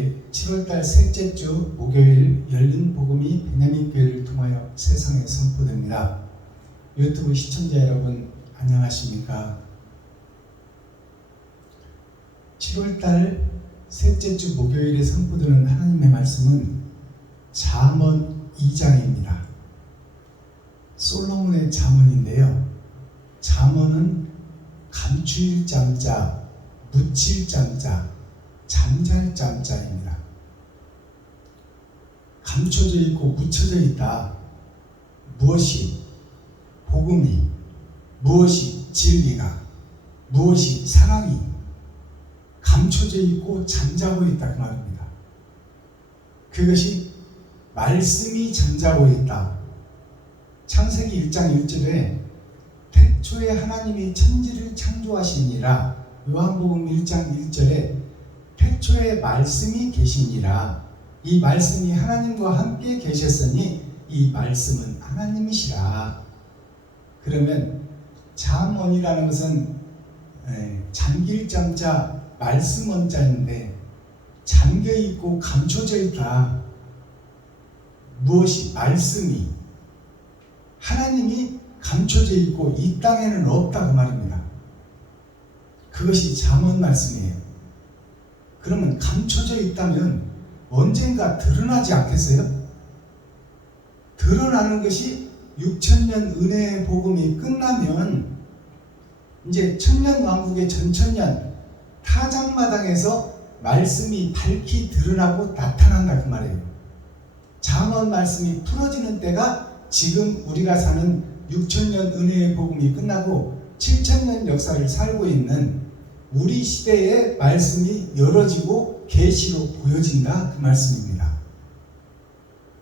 우리 7월달 셋째 주 목요일 열린 복음이 베냐민교회를 통하여 세상에 선포됩니다. 유튜브 시청자 여러분 안녕하십니까? 7월달 셋째 주 목요일에 선포되는 하나님의 말씀은 잠언 2장입니다. 솔로몬의 잠언인데요. 잠언은 감추일 잠자, 묻힐 잠자, 잠잘 잠자입니다. 감춰져 있고 묻혀져 있다. 무엇이 복음이, 무엇이 진리가, 무엇이 사랑이 감춰져 있고 잠자고 있다 그 말입니다. 그것이 말씀이 잠자고 있다. 창세기 1장 1절에 태초에 하나님이 천지를 창조하시니라. 요한복음 1장 1절에 태초에 말씀이 계시니라. 이 말씀이 하나님과 함께 계셨으니 이 말씀은 하나님이시라. 그러면 잠언이라는 것은 잠길 잠자 말씀 원자인데 잠겨있고 감춰져 있다. 무엇이 말씀이 하나님이 감춰져 있고 이 땅에는 없다 그 말입니다. 그것이 잠언 말씀이에요. 그러면 감춰져 있다면 언젠가 드러나지 않겠어요? 드러나는 것이 6천년 은혜의 복음이 끝나면 이제 천년왕국의 전천년 타작마당에서 말씀이 밝히 드러나고 나타난다 그 말이에요. 잠언 말씀이 풀어지는 때가 지금 우리가 사는 6천년 은혜의 복음이 끝나고 7천년 역사를 살고 있는 우리 시대의 말씀이 열어지고 계시로 보여진다 그 말씀입니다.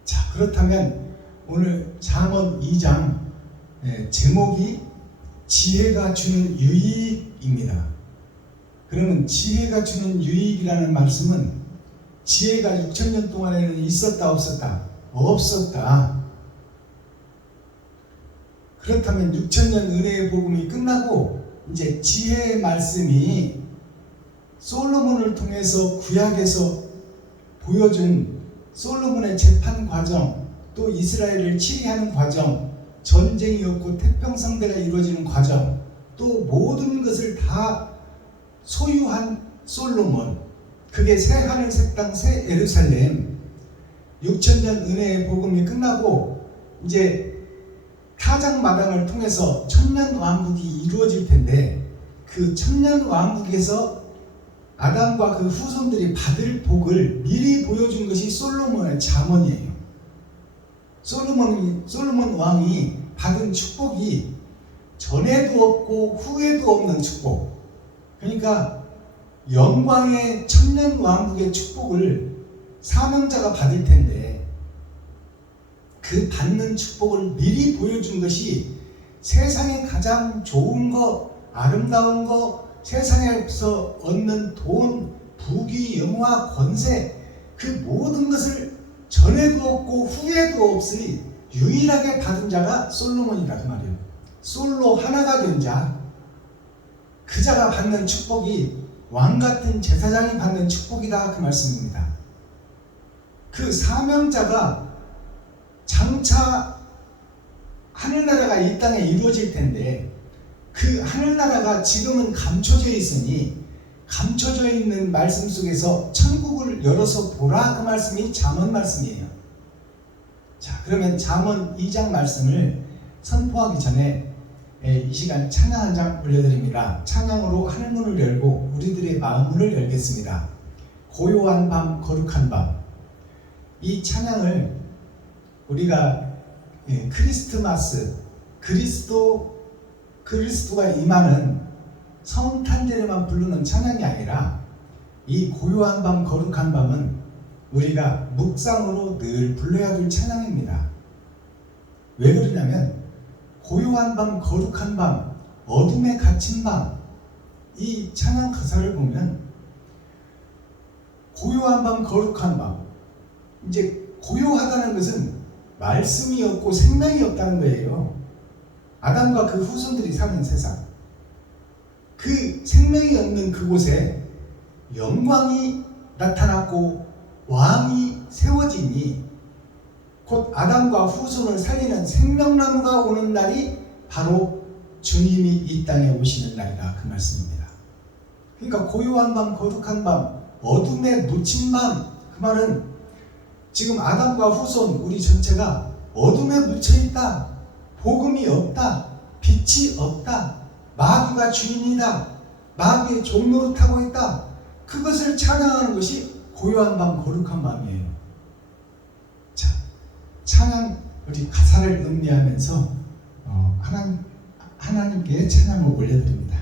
자, 그렇다면 오늘 잠언 2장 제목이 지혜가 주는 유익입니다. 그러면 지혜가 주는 유익이라는 말씀은 지혜가 6천년 동안에는 있었다 없었다? 없었다. 그렇다면 6천년 은혜의 복음이 끝나고 이제 지혜의 말씀이 솔로몬을 통해서 구약에서 보여준 솔로몬의 재판 과정, 또 이스라엘을 치리하는 과정, 전쟁이 없고 태평성대가 이루어지는 과정, 또 모든 것을 다 소유한 솔로몬, 그게 새 하늘 새 땅 새 예루살렘, 6천년 은혜의 복음이 끝나고 이제 타작마당을 통해서 천년왕국이 이루어질 텐데 그 천년왕국에서 아담과 그 후손들이 받을 복을 미리 보여준 것이 솔로몬의 잠언이에요. 솔로몬 왕이 받은 축복이 전에도 없고 후에도 없는 축복. 그러니까 영광의 천년왕국의 축복을 사명자가 받을 텐데 그 받는 축복을 미리 보여준 것이 세상에 가장 좋은 거, 아름다운 거, 세상에서 얻는 돈, 부귀, 영화, 권세, 그 모든 것을 전에도 없고 후에도 없으니 유일하게 받은 자가 솔로몬이다 그 말이에요. 솔로 하나가 된 자, 그 자가 받는 축복이 왕같은 제사장이 받는 축복이다 그 말씀입니다. 그 사명자가 장차 하늘나라가 이 땅에 이루어질 텐데 그 하늘나라가 지금은 감춰져 있으니 감춰져 있는 말씀 속에서 천국을 열어서 보라 그 말씀이 잠언 말씀이에요. 자, 그러면 잠언 2장 말씀을 선포하기 전에 이 시간 찬양 한 장 올려드립니다. 찬양으로 하늘문을 열고 우리들의 마음문을 열겠습니다. 고요한 밤 거룩한 밤, 이 찬양을 우리가 크리스트마스, 그리스도가 임하는 성탄절에만 부르는 찬양이 아니라 이 고요한 밤 거룩한 밤은 우리가 묵상으로 늘 불러야 될 찬양입니다. 왜 그러냐면 고요한 밤 거룩한 밤, 어둠에 갇힌 밤, 이 찬양 가사를 보면 고요한 밤 거룩한 밤, 이제 고요하다는 것은 말씀이 없고 생명이 없다는 거예요. 아담과 그 후손들이 사는 세상, 그 생명이 없는 그곳에 영광이 나타났고 왕이 세워지니 곧 아담과 후손을 살리는 생명나무가 오는 날이 바로 주님이 이 땅에 오시는 날이다, 그 말씀입니다. 그러니까 고요한 밤, 거룩한 밤, 어둠에 묻힌 밤, 그 말은 지금 아담과 후손 우리 전체가 어둠에 묻혀있다, 복음이 없다, 빛이 없다, 마귀가 주인이다, 마귀의 종로를 타고 있다, 그것을 찬양하는 것이 고요한 밤, 거룩한 밤이에요. 자, 찬양, 우리 가사를 음미하면서 하나님께 찬양을 올려드립니다.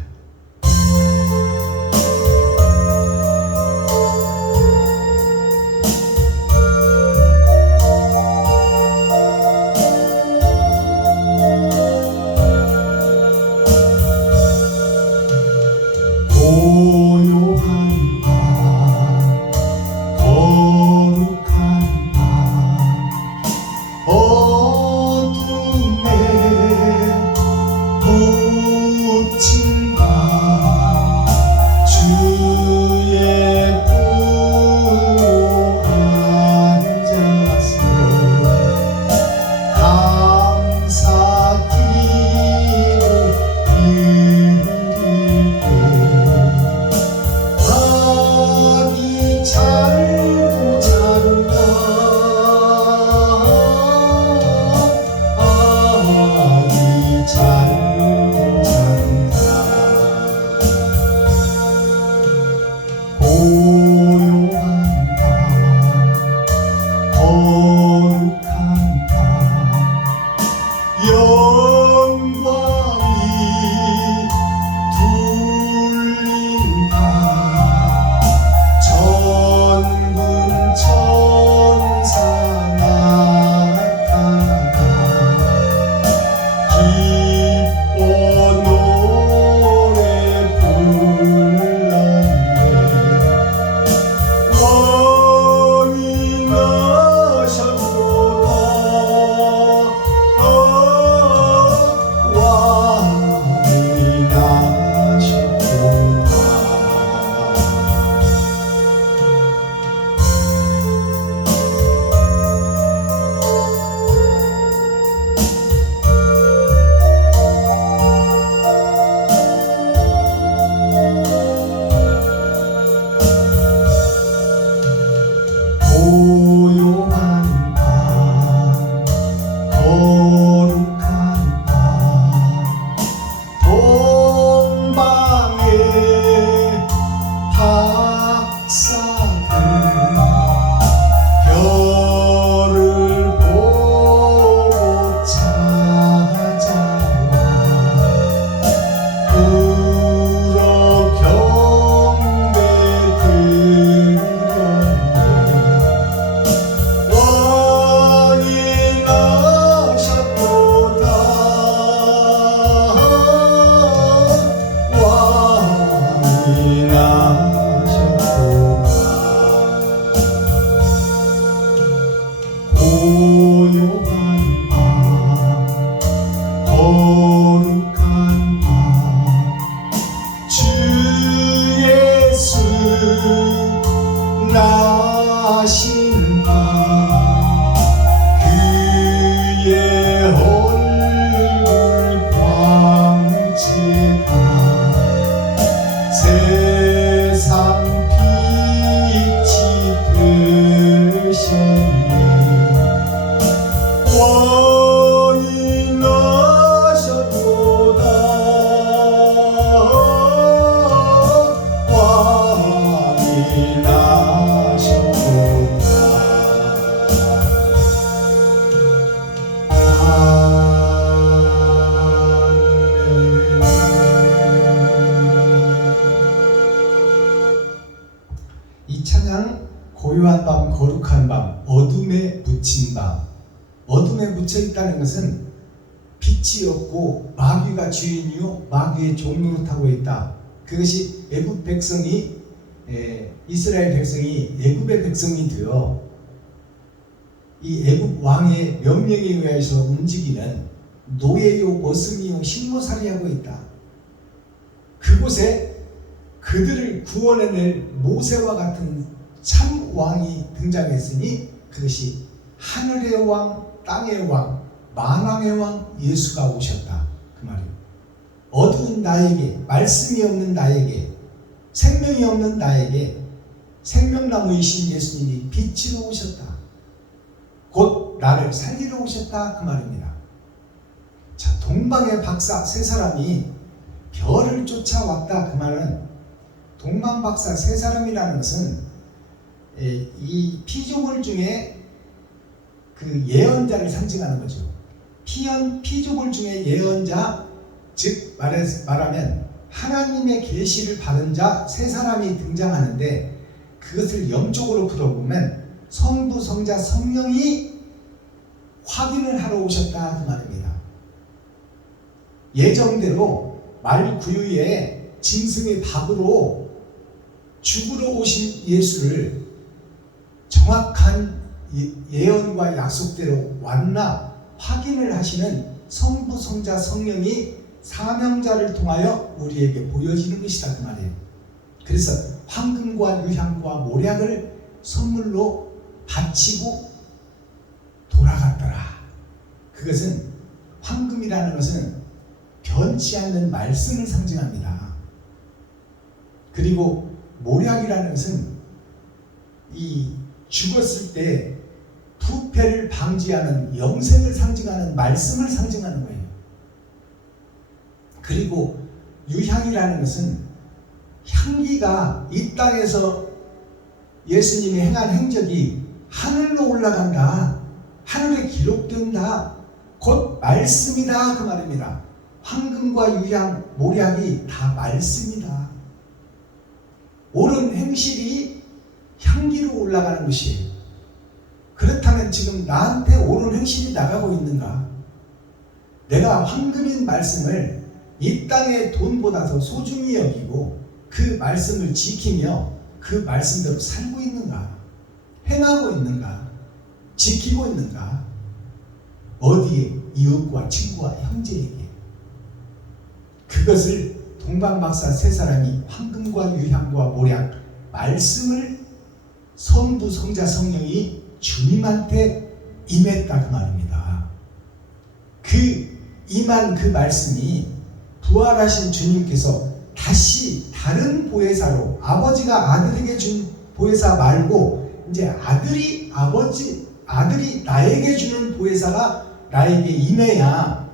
이 찬양, 고요한 밤, 거룩한 밤, 어둠에 묻힌 밤. 어둠에 묻혀 있다는 것은 빛이 없고 마귀가 주인이요 마귀의 종노릇하고 있다. 그것이 애굽 백성이 이스라엘 백성이 애굽의 백성이 되어 이 애굽 왕의 명령에 의해서 움직이는 노예요 머슴이요 식모살이하고 있다. 그곳에 그들을 구원해낼 모세와 같은 참 왕이 등장했으니 그것이 하늘의 왕, 땅의 왕, 만왕의 왕 예수가 오셨다 그 말이에요. 어두운 나에게, 말씀이 없는 나에게, 생명이 없는 나에게 생명나무이신 예수님이 빛으로 오셨다. 곧 나를 살리러 오셨다 그 말입니다. 자, 동방의 박사 세 사람이 별을 쫓아왔다 그 말은, 동방박사 세 사람이라는 것은 이 피조물 중에 그 예언자를 상징하는 거죠. 피조물 중에 예언자, 즉 말하면 하나님의 계시를 받은 자 세 사람이 등장하는데, 그것을 영적으로 풀어보면 성부, 성자, 성령이 확인을 하러 오셨다 그 말입니다. 예정대로 말 구유에 짐승의 밥으로 죽으러 오신 예수를 정확한 예언과 약속대로 왔나 확인을 하시는 성부, 성자, 성령이 사명자를 통하여 우리에게 보여지는 것이다 그 말이에요. 그래서 황금과 유향과 모략을 선물로 바치고 돌아갔더라. 그것은, 황금이라는 것은 변치 않는 말씀을 상징합니다. 그리고 모략이라는 것은 이 죽었을 때 부패를 방지하는 영생을 상징하는 말씀을 상징하는 거예요. 그리고 유향이라는 것은 향기가 이 땅에서 예수님이 행한 행적이 하늘로 올라간다, 하늘에 기록된다, 곧 말씀이다 그 말입니다. 황금과 유향, 모략이 다 말씀이다. 옳은 행실이 향기로 올라가는 것이에요. 그렇다면 지금 나한테 옳은 행실이 나가고 있는가? 내가 황금인 말씀을 이 땅의 돈보다 더 소중히 여기고 그 말씀을 지키며 그 말씀대로 살고 있는가? 행하고 있는가? 지키고 있는가? 어디에? 이웃과 친구와 형제에게. 그것을 동방박사 세 사람이 황금과 유향과 모략, 말씀을 성부, 성자, 성령이 주님한테 임했다 그 말입니다. 그 임한 그 말씀이 부활하신 주님께서 다시 다른 보혜사로, 아버지가 아들에게 준 보혜사 말고 이제 아들이 나에게 주는 보혜사가 나에게 임해야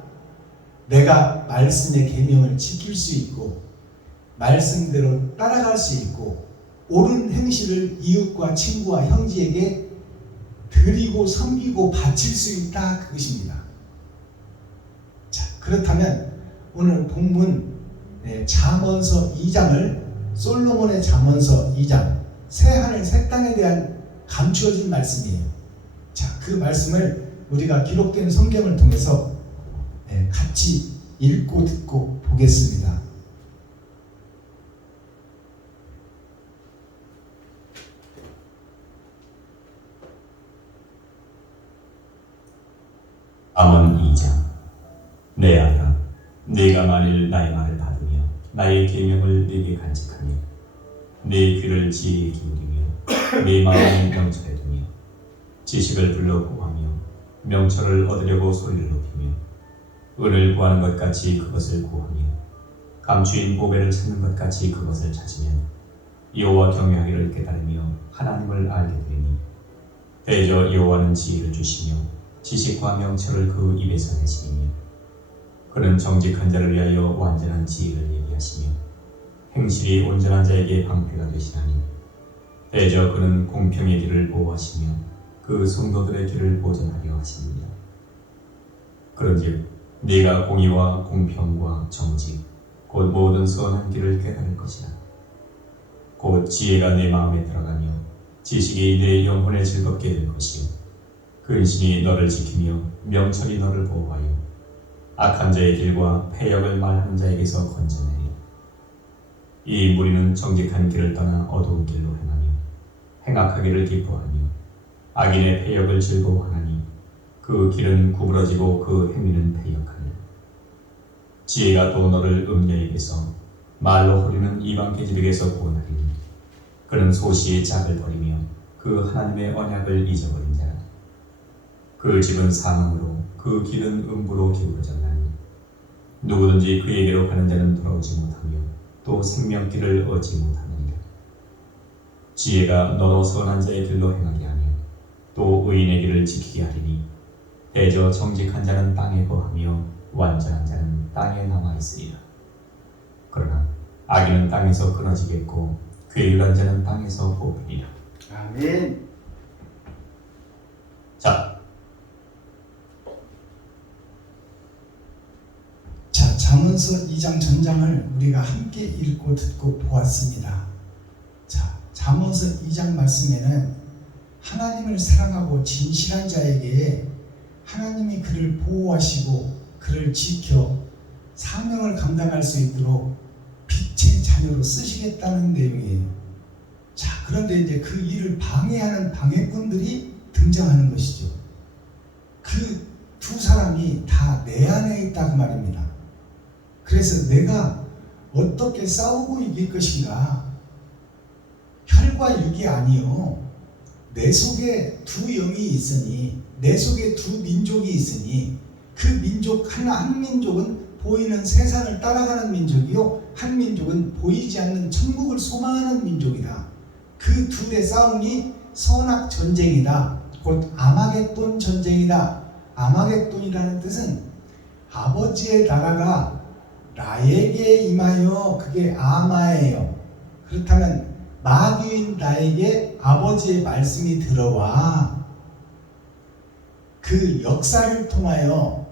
내가 말씀의 계명을 지킬 수 있고 말씀대로 따라갈 수 있고 옳은 행실을 이웃과 친구와 형제에게 드리고 섬기고 바칠 수 있다 그것입니다. 자, 그렇다면 오늘 본문 잠언서 2장을, 솔로몬의 잠언서 2장, 새하늘 새 땅에 대한 감추어진 말씀이에요. 자, 그 말씀을 우리가 기록된 성경을 통해서 같이 읽고 듣고 보겠습니다. 잠언 2장. 내 아들아, 네가 만일 나의 말을 받으며 나의 계명을 네게 간직하며 네 귀를 지혜에 기울이며 네 마음을 명철에 두며 지식을 불러 구하며 명철을 얻으려고 소리를 높이며 은을 구하는 것 같이 그것을 구하며 감추인 보배를 찾는 것 같이 그것을 찾으면 여호와 경외하기를 깨달으며 하나님을 알게 되니 대저 여호와는 지혜를 주시며 지식과 명철을 그 입에서 내시리며 그는 정직한 자를 위하여 완전한 지혜를 얘기하시며 행실이 온전한 자에게 방패가 되시나니 대저 그는 공평의 길을 보호하시며 그 성도들의 길을 보전하려 하십니다. 그런즉 네가 공의와 공평과 정직 곧 모든 선한 길을 깨달을 것이라. 곧 지혜가 내 마음에 들어가며 지식이 내 영혼에 즐겁게 될 것이요 근신이 너를 지키며 명철이 너를 보호하여 악한 자의 길과 패역을 말하는 자에게서 건져내리. 이 무리는 정직한 길을 떠나 어두운 길로 행하며 행악하기를 기뻐하며 악인의 패역을 즐거워하나니 그 길은 구부러지고 그 행위는 패역하니. 지혜가 또 너를 음녀에게서 말로 호리는 이방 계집에게서 구원하리니 그는 소시의 짝을 버리며 그 하나님의 언약을 잊어버린 자라. 그 집은 사망으로 그 길은 음부로 기울어졌나니 누구든지 그에게로 가는 자는 돌아오지 못하며 또 생명길을 얻지 못하느니라. 지혜가 너로 선한 자의 길로 행하게 하며 또 의인의 길을 지키게 하리니 대저 정직한 자는 땅에 거하며 완전한 자는 땅에 남아 있으리라. 그러나 악인은 땅에서 끊어지겠고 괴율한 자는 땅에서 뽑히리라. 아멘. 자, 잠언서 2장 전장을 우리가 함께 읽고 듣고 보았습니다. 자, 잠언서 2장 말씀에는 하나님을 사랑하고 진실한 자에게 하나님이 그를 보호하시고 그를 지켜 사명을 감당할 수 있도록 빛의 자녀로 쓰시겠다는 내용이에요. 자, 그런데 이제 그 일을 방해하는 방해꾼들이 등장하는 것이죠. 그 두 사람이 다 내 안에 있다고 말입니다. 그래서 내가 어떻게 싸우고 이길 것인가? 혈과 육이 아니요. 내 속에 두 영이 있으니, 내 속에 두 민족이 있으니, 그 민족 한 민족은 보이는 세상을 따라가는 민족이요, 한 민족은 보이지 않는 천국을 소망하는 민족이다. 그 둘의 싸움이 선악 전쟁이다. 곧 아마겟돈 전쟁이다. 아마겟돈이라는 뜻은 아버지의 나라가 나에게 임하여, 그게 아마예요. 그렇다면 마귀인 나에게 아버지의 말씀이 들어와 그 역사를 통하여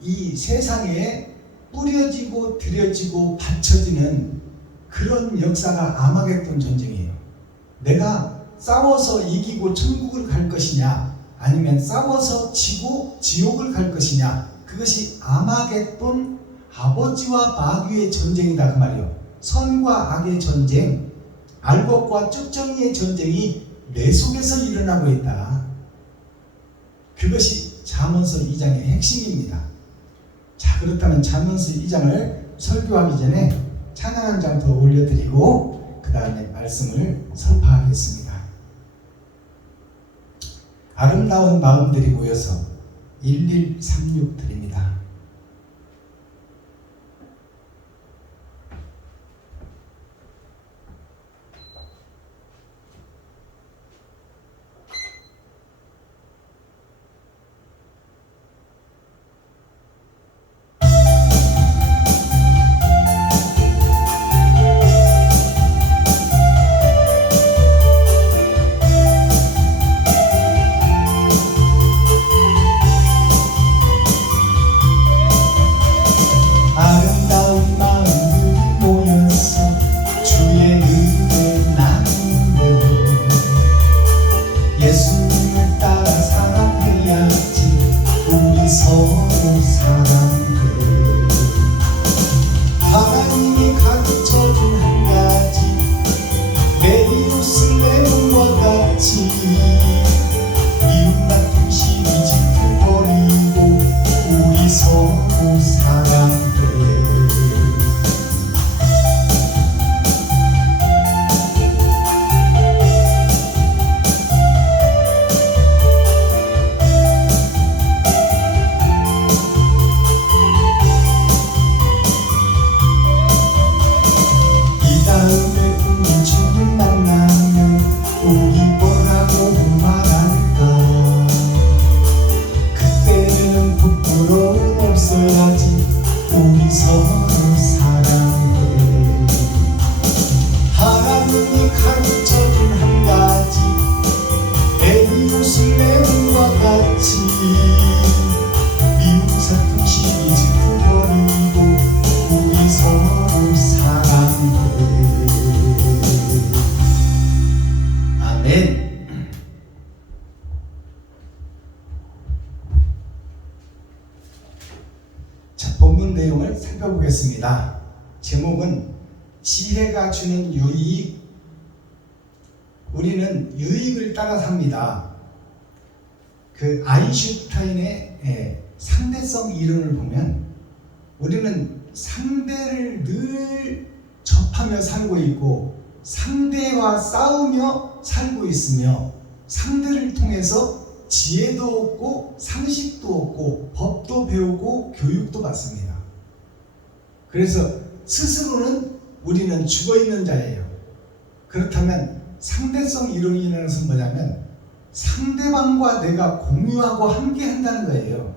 이 세상에 뿌려지고 들여지고 바쳐지는 그런 역사가 아마겟돈 전쟁이에요. 내가 싸워서 이기고 천국을 갈 것이냐, 아니면 싸워서 지고 지옥을 갈 것이냐, 그것이 아마겟돈, 아버지와 마귀의 전쟁이다 그 말이에요. 선과 악의 전쟁, 알곡과 쭉정이의 전쟁이 내 속에서 일어나고 있다. 그것이 잠언서 2장의 핵심입니다. 자, 그렇다면 잠언서 2장을 설교하기 전에 찬양 한 장 더 올려드리고 그 다음에 말씀을 선포하겠습니다. 아름다운 마음들이 모여서 1136 드립니다. 아름다운 마음들이 모여서 주의 은혜 나누며 예수님을 따라 사랑해야지. 우리 서로 사랑해. 하나님이 가르쳐준 한 가지, 내 이웃을 내 몸과 같이. 미움 같은 시기 짚어버리고 우리 서로 사랑해. 이 다음에 우리 주를 만나면 우리 뭐라고 말할까? 그때는 부끄러움 없어야지. 우리 서로 사랑해. 하나님이 가르쳐준 한 가지, 내 이웃을 내 몸과 같이. 미움 같은 시기 짚어버리고 우리 서로 사랑해. 아멘. 자, 본문 내용을 살펴보겠습니다. 제목은 지혜가 주는 유익. 우리는 유익을 따라 삽니다. 그 아인슈타인의 상대성 이론을 보면 우리는 상대를 늘 접하며 살고 있고 상대와 싸우며 살고 있으며 상대를 통해서 지혜도 얻고 상식도 얻고 법도 배우고 교육도 받습니다. 그래서 스스로는 우리는 죽어있는 자예요. 그렇다면 상대성 이론이라는 것은 뭐냐면 상대방과 내가 공유하고 함께 한다는 거예요.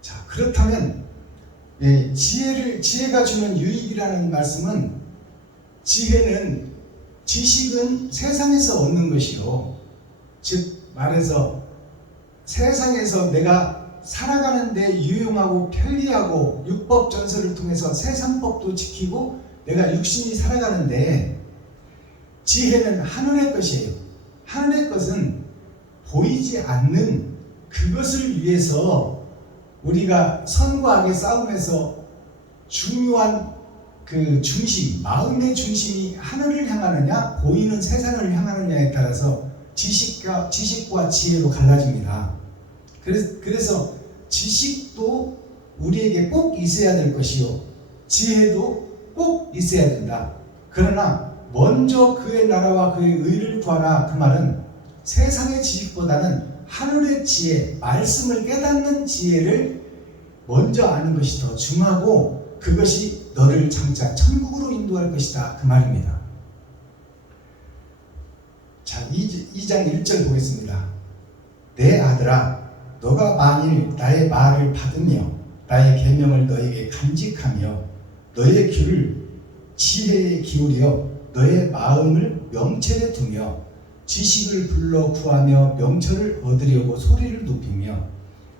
자, 그렇다면 지혜가 주는 유익이라는 말씀은 지식은 세상에서 얻는 것이요. 즉 말해서 세상에서 내가 살아가는데 유용하고 편리하고 율법 전설을 통해서 세상법도 지키고 내가 육신이 살아가는데 지혜는 하늘의 것이에요. 하늘의 것은 보이지 않는 그것을 위해서 우리가 선과 악의 싸움에서 중요한 그 중심, 마음의 중심이 하늘을 향하느냐 보이는 세상을 향하느냐에 따라서 지식과 지혜로 갈라집니다. 그래서 지식도 우리에게 꼭 있어야 될 것이요 지혜도 꼭 있어야 된다. 그러나 먼저 그의 나라와 그의 의를 구하라. 그 말은 세상의 지식보다는 하늘의 지혜, 말씀을 깨닫는 지혜를 먼저 아는 것이 더 중하고 그것이 너를 장차 천국으로 인도할 것이다. 그 말입니다. 자, 2장 1절 보겠습니다. 내 아들아, 너가 만일 나의 말을 받으며 나의 계명을 너에게 간직하며 너의 귀를 지혜에 기울여 너의 마음을 명철에 두며 지식을 불러 구하며 명철을 얻으려고 소리를 높이며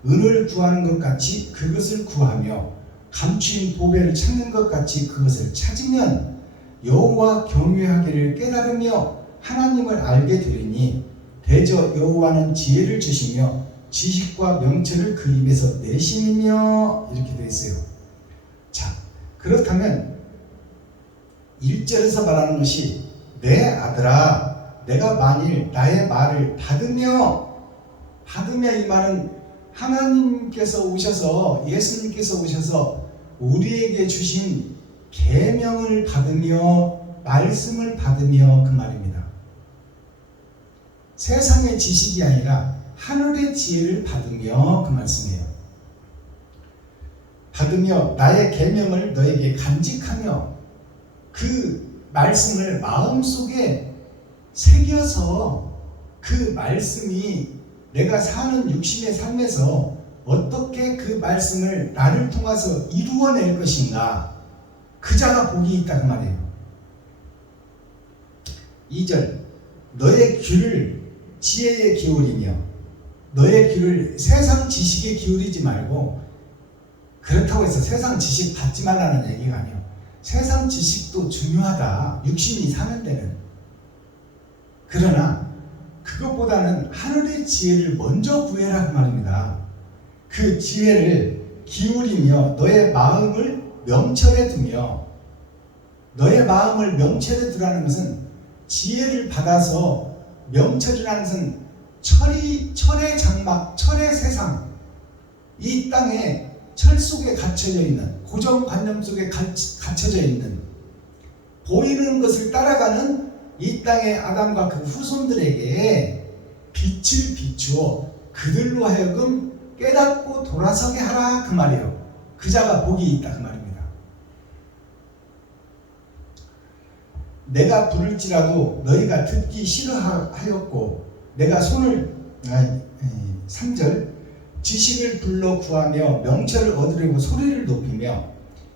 은을 구하는 것 같이 그것을 구하며 감추인 보배를 찾는 것 같이 그것을 찾으면 여호와 경외하기를 깨달으며 하나님을 알게 되리니 대저 여호와는 지혜를 주시며 지식과 명철을 그 입에서 내시며 이렇게 되어 있어요. 자, 그렇다면 1절에서 말하는 것이 내 아들아 내가 만일 나의 말을 받으며 이 말은 하나님께서 오셔서 예수님께서 오셔서 우리에게 주신 계명을 받으며 말씀을 받으며 그 말입니다. 세상의 지식이 아니라 하늘의 지혜를 받으며 그 말씀이에요. 받으며 나의 계명을 너에게 간직하며 그 말씀을 마음속에 새겨서 그 말씀이 내가 사는 육신의 삶에서 어떻게 그 말씀을 나를 통해서 이루어낼 것인가 그 자가 복이 있다 그 말이에요. 2절 너의 귀를 지혜에 기울이며 너의 귀를 세상 지식에 기울이지 말고 그렇다고 해서 세상 지식 받지 말라는 얘기가 아니에요. 세상 지식도 중요하다. 육신이 사는 데는. 그러나 그것보다는 하늘의 지혜를 먼저 구해라 그 말입니다. 그 지혜를 기울이며 너의 마음을 명철에 두며 너의 마음을 명철에 두라는 것은 지혜를 받아서 명철이라는 것은 철의 장막, 철의 세상 이 땅에 철 속에 갇혀져 있는 고정관념 속에 갇혀져 있는 보이는 것을 따라가는 이 땅의 아담과 그 후손들에게 빛을 비추어 그들로 하여금 깨닫고 돌아서게 하라 그 말이에요. 그 자가 복이 있다 그 말입니다. 내가 부를지라도 너희가 듣기 싫어하였고 내가 3절 지식을 불러 구하며 명철을 얻으려고 소리를 높이며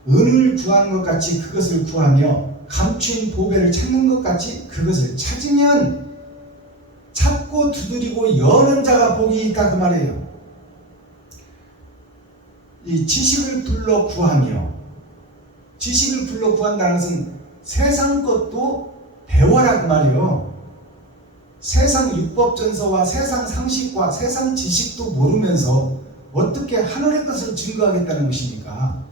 은을 구하는 것 같이 그것을 구하며 감추인 보배를 찾는 것 같이 그것을 찾으면 찾고 두드리고 여는 자가 복이 있다 그 말이에요. 이 지식을 불러 구하며 지식을 불러 구한다는 것은 세상 것도 배워라 그 말이에요. 세상 율법전서와 세상 상식과 세상 지식도 모르면서 어떻게 하늘의 것을 증거하겠다는 것입니까?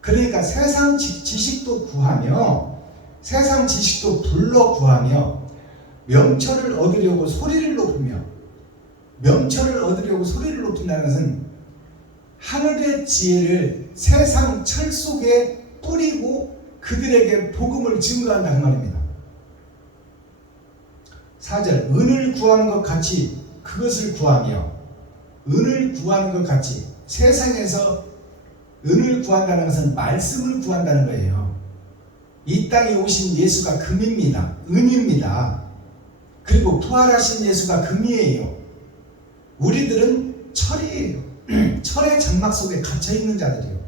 그러니까 세상 지식도 구하며 세상 지식도 불러 구하며 명철을 얻으려고 소리를 높이며 명철을 얻으려고 소리를 높인다는 것은 하늘의 지혜를 세상 철 속에 뿌리고 그들에게 복음을 증거한다는 말입니다. 4절 은을 구하는 것 같이 그것을 구하며, 은을 구하는 것 같이, 세상에서 은을 구한다는 것은 말씀을 구한다는 거예요. 이 땅에 오신 예수가 금입니다. 은입니다. 그리고 부활하신 예수가 금이에요. 우리들은 철이에요. 철의 장막 속에 갇혀있는 자들이요.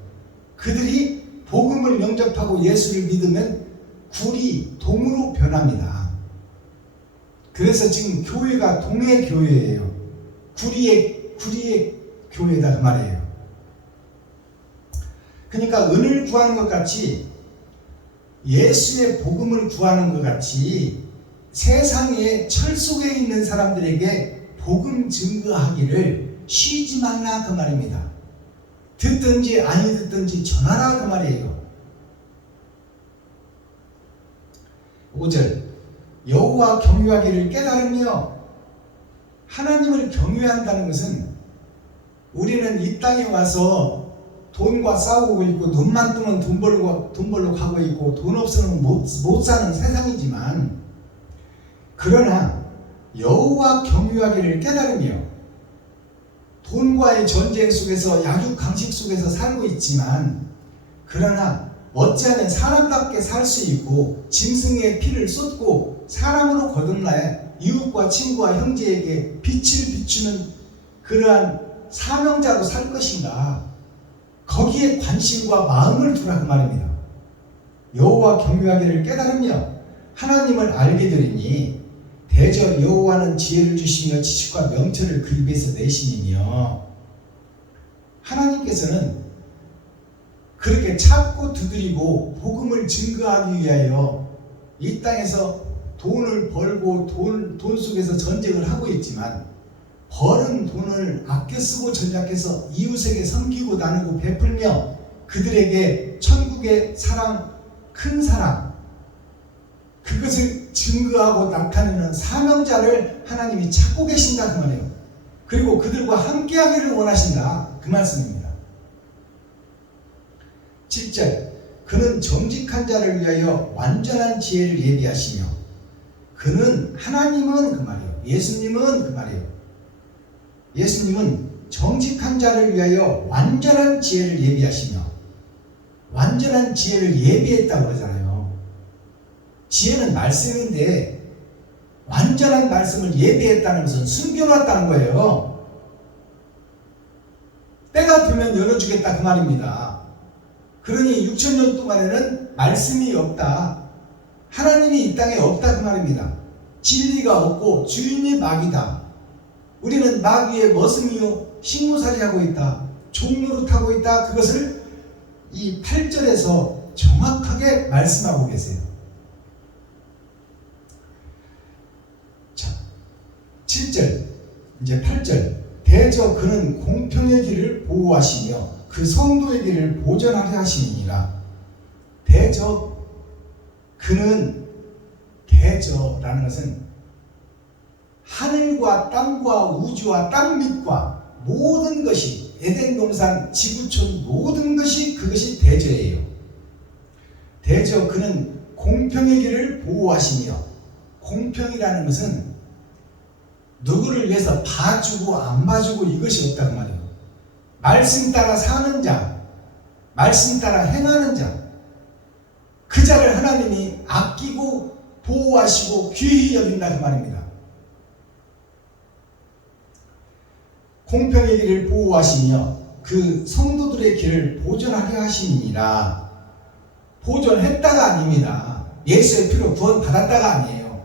그들이 복음을 영접하고 예수를 믿으면 굴이 동으로 변합니다. 그래서 지금 교회가 동의 교회예요. 구리의 교회다 그 말이에요. 그러니까 은을 구하는 것 같이, 예수의 복음을 구하는 것 같이 세상의 철 속에 있는 사람들에게 복음 증거하기를 쉬지 말라 그 말입니다. 듣든지 아니 듣든지 전하라 그 말이에요. 5절 여호와 경유하기를 깨달으며, 하나님을 경유한다는 것은 우리는 이 땅에 와서 돈과 싸우고 있고, 눈만 뜨면 돈 벌러 가고 있고, 돈 없으면 못 사는 세상이지만, 그러나 여호와 경유하기를 깨달으며, 돈과의 전쟁 속에서 약육 강식 속에서 살고 있지만, 그러나 어찌하면 사람답게 살 수 있고 짐승의 피를 쏟고 사람으로 거듭나야 이웃과 친구와 형제에게 빛을 비추는 그러한 사명자로 살 것인가, 거기에 관심과 마음을 두라 그 말입니다. 여호와 경유하기를 깨달으며 하나님을 알게 되리니, 대저 여호와는 지혜를 주시며 지식과 명철을 그 입에서 내시니며. 하나님께서는 그렇게 찾고 두드리고 복음을 증거하기 위하여 이 땅에서 돈을 벌고 돈 속에서 전쟁을 하고 있지만, 벌은 돈을 아껴 쓰고 전략해서 이웃에게 섬기고 나누고 베풀며 그들에게 천국의 사랑, 큰 사랑, 그것을 증거하고 나타내는 사명자를 하나님이 찾고 계신다 그 말이에요. 그리고 그들과 함께하기를 원하신다 그 말씀입니다. 7절 그는 정직한 자를 위하여 완전한 지혜를 예비하시며, 그는, 하나님은 그 말이에요. 예수님은 그 말이에요. 예수님은 정직한 자를 위하여 완전한 지혜를 예비하시며, 완전한 지혜를 예비했다고 그러잖아요. 지혜는 말씀인데 완전한 말씀을 예비했다는 것은 숨겨놨다는 거예요. 때가 되면 열어주겠다 그 말입니다. 그러니 6,000년 동안에는 말씀이 없다, 하나님이 이 땅에 없다 그 말입니다. 진리가 없고 주인이 마귀다. 우리는 마귀의 머슴이요 식모살이하고 있다, 종노릇하고 있다. 그것을 이 8절에서 정확하게 말씀하고 계세요. 자, 7절 이제 8절 대저 그는 공평의 길을 보호하시며 그 성도의 길을 보전하게 하시니라. 대저 그는, 대저라는 것은 하늘과 땅과 우주와 땅 밑과 모든 것이, 에덴 동산, 지구촌 모든 것이 그것이 대저예요. 대저 그는 공평의 길을 보호하시며, 공평이라는 것은 누구를 위해서 봐주고 안 봐주고 이것이 없다 그 말이에요. 말씀 따라 사는 자, 말씀 따라 행하는 자, 그 자를 하나님이 아끼고 보호하시고 귀히 여긴다 그 말입니다. 공평의 길을 보호하시며 그 성도들의 길을 보존하게 하시니라. 보존했다가 아닙니다. 예수의 피로 구원받았다가 아니에요.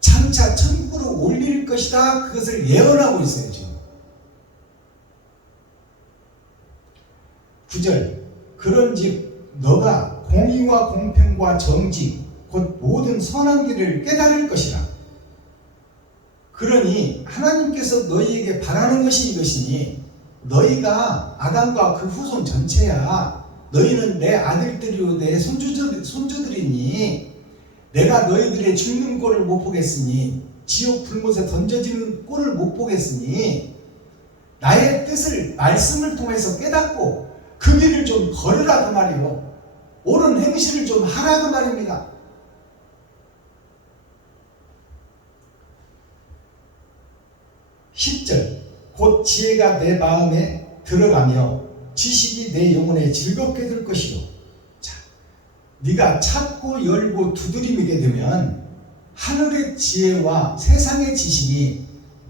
장차 천국으로 올릴 것이다, 그것을 예언하고 있어요 지금. 9절 그런즉 너가 공의와 공평과 정직 곧 모든 선한 길을 깨달을 것이라. 그러니 하나님께서 너희에게 바라는 것이 이것이니, 너희가 아담과 그 후손 전체야. 너희는 내 아들들이요 내 손주들이니 내가 너희들의 죽는 꼴을 못 보겠으니, 지옥 불못에 던져지는 꼴을 못 보겠으니, 나의 뜻을 말씀을 통해서 깨닫고 그 길을 좀 걸으라 그 말이요, 옳은 행실을 좀 하라 그 말입니다. 10절 곧 지혜가 내 마음에 들어가며 지식이 내 영혼에 즐겁게 될 것이요. 자, 네가 찾고 열고 두드리게 되면 하늘의 지혜와 세상의 지식이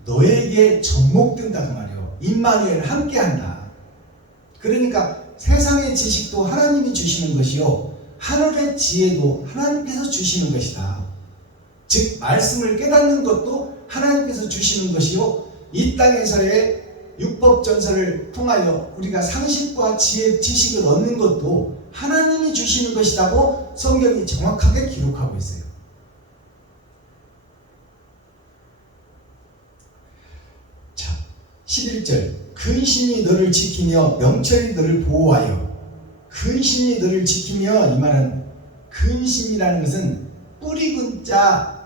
너에게 접목된다 그 말이요. 임마누엘 함께한다. 그러니까 세상의 지식도 하나님이 주시는 것이요, 하늘의 지혜도 하나님께서 주시는 것이다. 즉 말씀을 깨닫는 것도 하나님께서 주시는 것이요, 이 땅에서의 율법전서를 통하여 우리가 상식과 지혜, 지식을 얻는 것도 하나님이 주시는 것이라고 성경이 정확하게 기록하고 있어요. 자, 11절 근신이 너를 지키며 명철이 너를 보호하여. 근신이 너를 지키며, 이 말은 근신이라는 것은 뿌리근자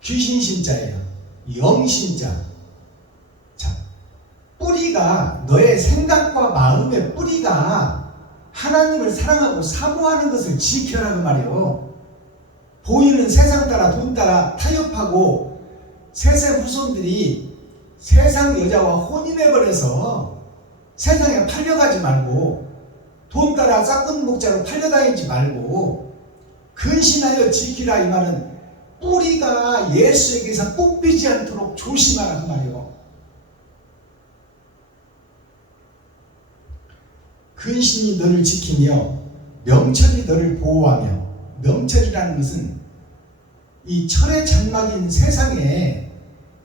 귀신신자예요. 영신자. 자, 뿌리가, 너의 생각과 마음의 뿌리가 하나님을 사랑하고 사모하는 것을 지켜라 그 말이에요. 보이는 세상 따라 돈 따라 타협하고 셋의 후손들이 세상 여자와 혼인해버려서 세상에 팔려가지 말고, 돈 따라 싹은 목자로 팔려다니지 말고 근신하여 지키라. 이 말은 뿌리가 예수에게서 뽑히지 않도록 조심하라 그 말이에요. 근신이 너를 지키며 명철이 너를 보호하며. 명철이라는 것은 이 철의 장막인 세상에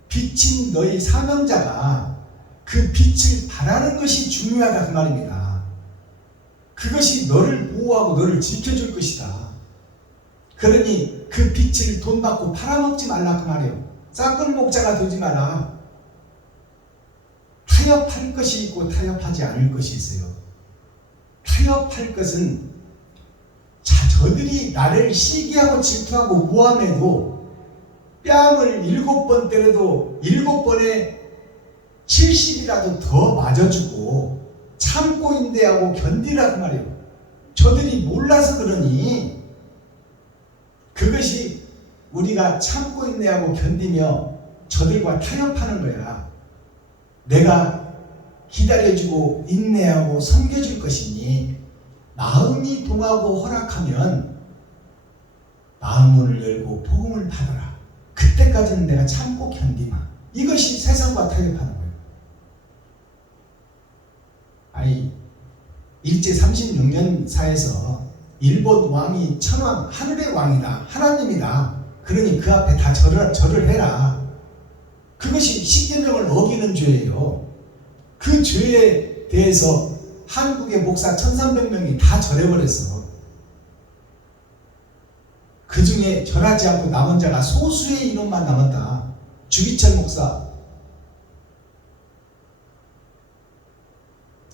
비친 너희 사명자가 그 빛을 발하는 것이 중요하다 그 말입니다. 그것이 너를 보호하고 너를 지켜줄 것이다. 그러니 그 빛을 돈 받고 팔아먹지 말라 그 말이에요. 싹은 목자가 되지 마라. 타협할 것이 있고 타협하지 않을 것이 있어요. 타협할 것은, 자, 저들이 나를 시기하고 질투하고 모함해도 뺨을 7번 때려도 7번에 70이라도 더 맞아주고 참고 인내하고 견디라 그 말이에요. 저들이 몰라서 그러니 그것이 우리가 참고 인내하고 견디며 저들과 타협하는 거야. 내가 기다려주고 인내하고 섬겨줄 것이니 마음이 동하고 허락하면 마음 문을 열고 복음을 받아라. 그때까지는 내가 참고 견디마. 이것이 세상과 타협하는 거예요. 아니, 일제 36년사에서 일본 왕이 천황, 하늘의 왕이다, 하나님이다. 그러니 그 앞에 다 절을 해라. 그것이 십계명을 어기는 죄예요. 그 죄에 대해서 한국의 목사 1300명이 다 절해버렸어. 그 중에 절하지 않고 남은 자가 소수의 인원만 남았다. 주기철 목사,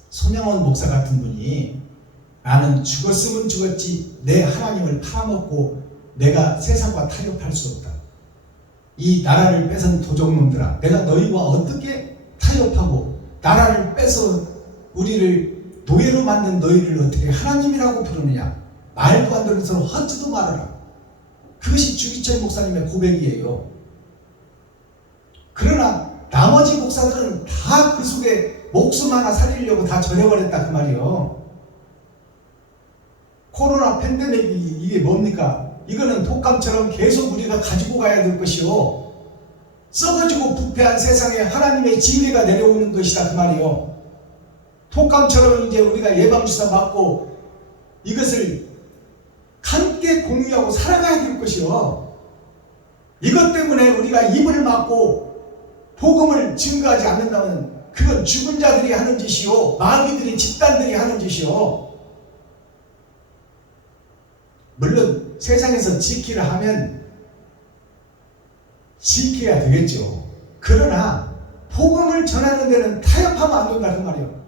손영원 목사 같은 분이 나는 죽었으면 죽었지 내 하나님을 팔아먹고 내가 세상과 타협할 수 없다. 이 나라를 뺏은 도적놈들아, 내가 너희와 어떻게 타협하고 나라를 뺏어 우리를 노예로 만든 너희를 어떻게 하나님이라고 부르느냐. 말도 안 되는 소리 하지도 말아라. 그것이 주기철 목사님의 고백이에요. 그러나 나머지 목사들은 다 그 속에 목숨 하나 살리려고 다 절여버렸다 그 말이요. 코로나 팬데믹이 이게 뭡니까? 이거는 독감처럼 계속 우리가 가지고 가야 될 것이요, 썩어지고 부패한 세상에 하나님의 진리가 내려오는 것이다 그 말이요. 독감처럼 이제 우리가 예방주사 맞고 이것을 함께 공유하고 살아가야 될 것이요. 이것 때문에 우리가 입을 막고 복음을 증거하지 않는다면 그건 죽은 자들이 하는 짓이요, 마귀들이 집단들이 하는 짓이요. 물론 세상에서 지키라 하면 지켜야 되겠죠. 그러나 복음을 전하는 데는 타협하면 안 된다 그 말이에요.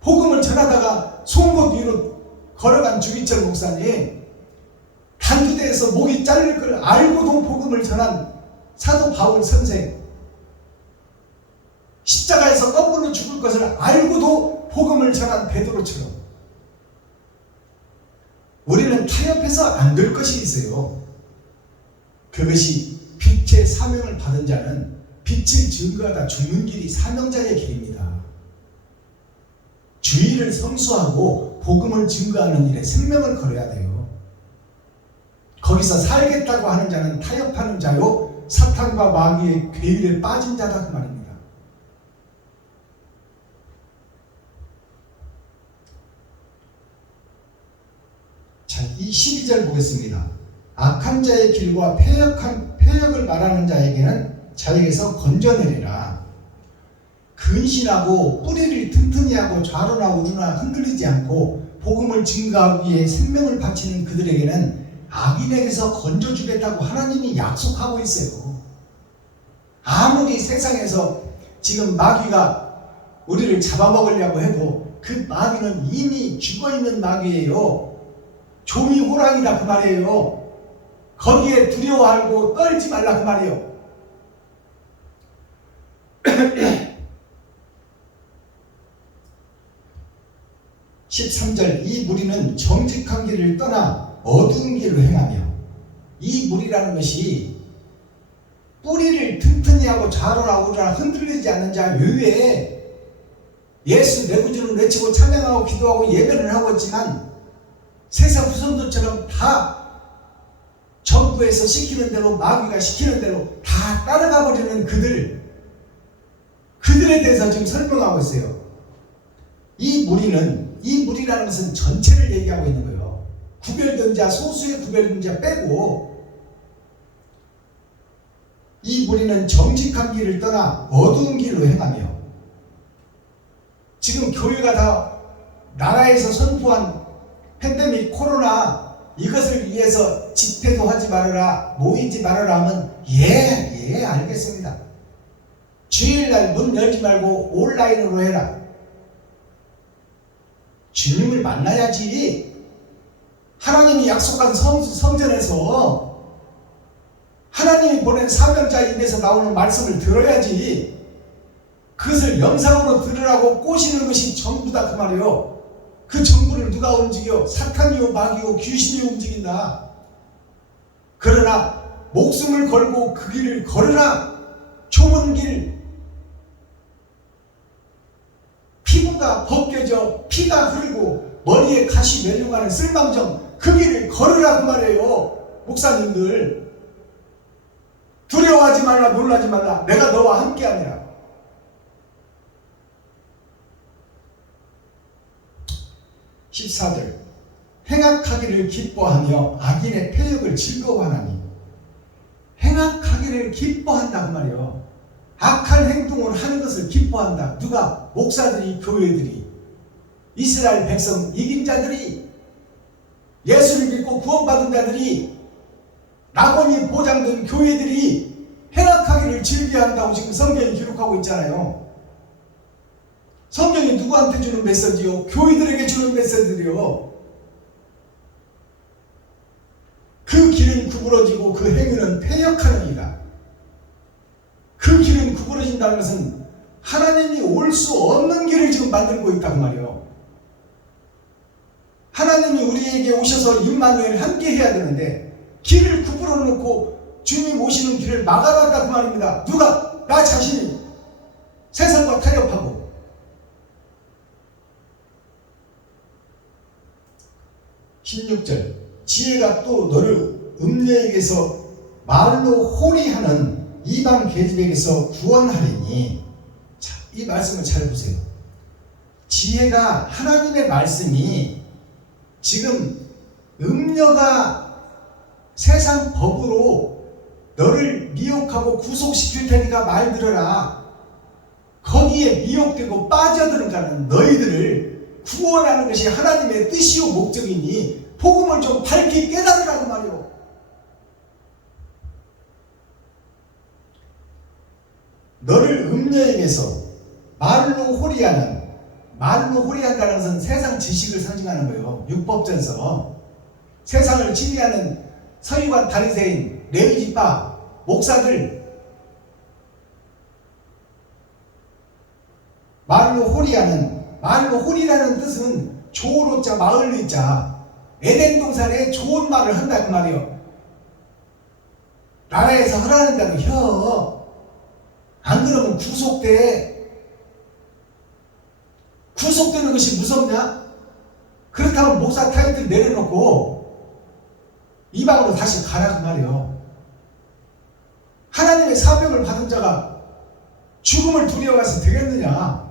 복음을 전하다가 송곳 위로 걸어간 주기철 목사님, 단두대에서 목이 잘릴 걸 알고도 복음을 전한 사도 바울 선생, 십자가에서 거꾸로 죽을 것을 알고도 복음을 전한 베드로처럼 우리는 타협해서 안 될 것이 있어요. 그것이 빛 빛의 사명을 받은 자는 빛을 증거하다 죽는 길이 사명자의 길입니다. 주의를 성수하고 복음을 증거하는 일에 생명을 걸어야 돼요. 거기서 살겠다고 하는 자는 타협하는 자요 사탄과 마귀의 괴일에 빠진 자다 그 말입니다. 자, 이 12절 보겠습니다. 악한 자의 길과 폐역을 말하는 자에게서 건져내리라. 근신하고 뿌리를 튼튼히 하고 좌로나 우로나 흔들리지 않고 복음을 증거하기 위해 생명을 바치는 그들에게는 악인에게서 건져주겠다고 하나님이 약속하고 있어요. 아무리 세상에서 지금 마귀가 우리를 잡아먹으려고 해도 그 마귀는 이미 죽어있는 마귀예요. 종이 호랑이다 그 말이에요. 거기에 두려워하고 떨지 말라 그 말이에요. 13절 이 무리는 정직한 길을 떠나 어두운 길로 행하며, 이 무리라는 것이 뿌리를 튼튼히 하고 좌로나 우로나 흔들리지 않는 자 외에 예수 내 구주를 외치고 찬양하고 기도하고 예배를 하고 있지만 세상 후손들처럼 다 정부에서 시키는 대로 마귀가 시키는 대로 다 따라가 버리는 그들에 대해서 지금 설명하고 있어요. 이 무리라는 것은 전체를 얘기하고 있는 거예요. 구별된 자, 소수의 구별된 자 빼고 이 무리는 정직한 길을 떠나 어두운 길로 행하며, 지금 교회가 다 나라에서 선포한 팬데믹 코로나 이것을 위해서 집회도 하지 말아라, 모이지 말아라 하면 예 알겠습니다. 주일날 문 열지 말고 온라인으로 해라. 주님을 만나야지. 하나님이 약속한 성전에서 하나님이 보낸 사명자 입에서 나오는 말씀을 들어야지. 그것을 영상으로 들으라고 꼬시는 것이 정부다 그 말이에요. 그 정부를 누가 움직여? 사탄이요 마귀요 귀신이 움직인다. 그러나 목숨을 걸고 그 길을 걸으라. 좁은 길, 피부가 벗겨져 피가 흐르고 머리에 가시 멜려가는 쓸망정 그 길을 걸으라 그 말이에요. 목사님들 두려워하지 말라, 놀라지 말라. 내가 너와 함께하니라. 14절 행악하기를 기뻐하며 악인의 폐역을 즐거워하나니. 행악하기를 기뻐한다 그 말이에요. 악한 행동을 하는 것을 기뻐한다. 누가? 목사들이, 교회들이, 이스라엘 백성 이긴 자들이, 예수를 믿고 구원받은 자들이, 낙원이 보장된 교회들이 행악하기를 즐겨한다고 지금 성경이 기록하고 있잖아요. 성경이 누구한테 주는 메시지요? 교회들에게 주는 메시지요. 그 길은 구부러지고 그 행위는 폐역하느니라. 그 길은 구부러진다는 것은 하나님이 올 수 없는 길을 지금 만들고 있다고 말이에요. 하나님이 우리에게 오셔서 임마누엘 함께 해야 되는데 길을 구부러 놓고 주님 오시는 길을 막아놨다 그 말입니다. 누가? 나 자신이 세상과 타협하고. 16절 지혜가 또 너를 음녀에게서 말로 호리하는 이방 계집에게서 구원하리니. 자, 이 말씀을 잘 보세요. 지혜가, 하나님의 말씀이 지금 음녀가 세상 법으로 너를 미혹하고 구속시킬 테니까 말 들어라. 거기에 미혹되고 빠져들어가는 너희들을 구원하는 것이 하나님의 뜻이요 목적이니 복음을 좀 밝히 깨달으라고 말이요. 너를 음녀에게서 말로 호리한다는 것은 세상 지식을 상징하는 거예요. 율법전서 세상을 지휘하는 서기관, 바리새인, 레위지파, 목사들, 말로 호리라는 뜻은 조로자 마을리자, 에덴 동산에 좋은 말을 한다 그 말이에요. 나라에서 하라는 대로 안 그러면 구속되는 것이 무섭냐? 그렇다면 목사 타이틀 내려놓고 이방으로 다시 가라 그 말이요. 하나님의 사명을 받은 자가 죽음을 두려워해서 되겠느냐?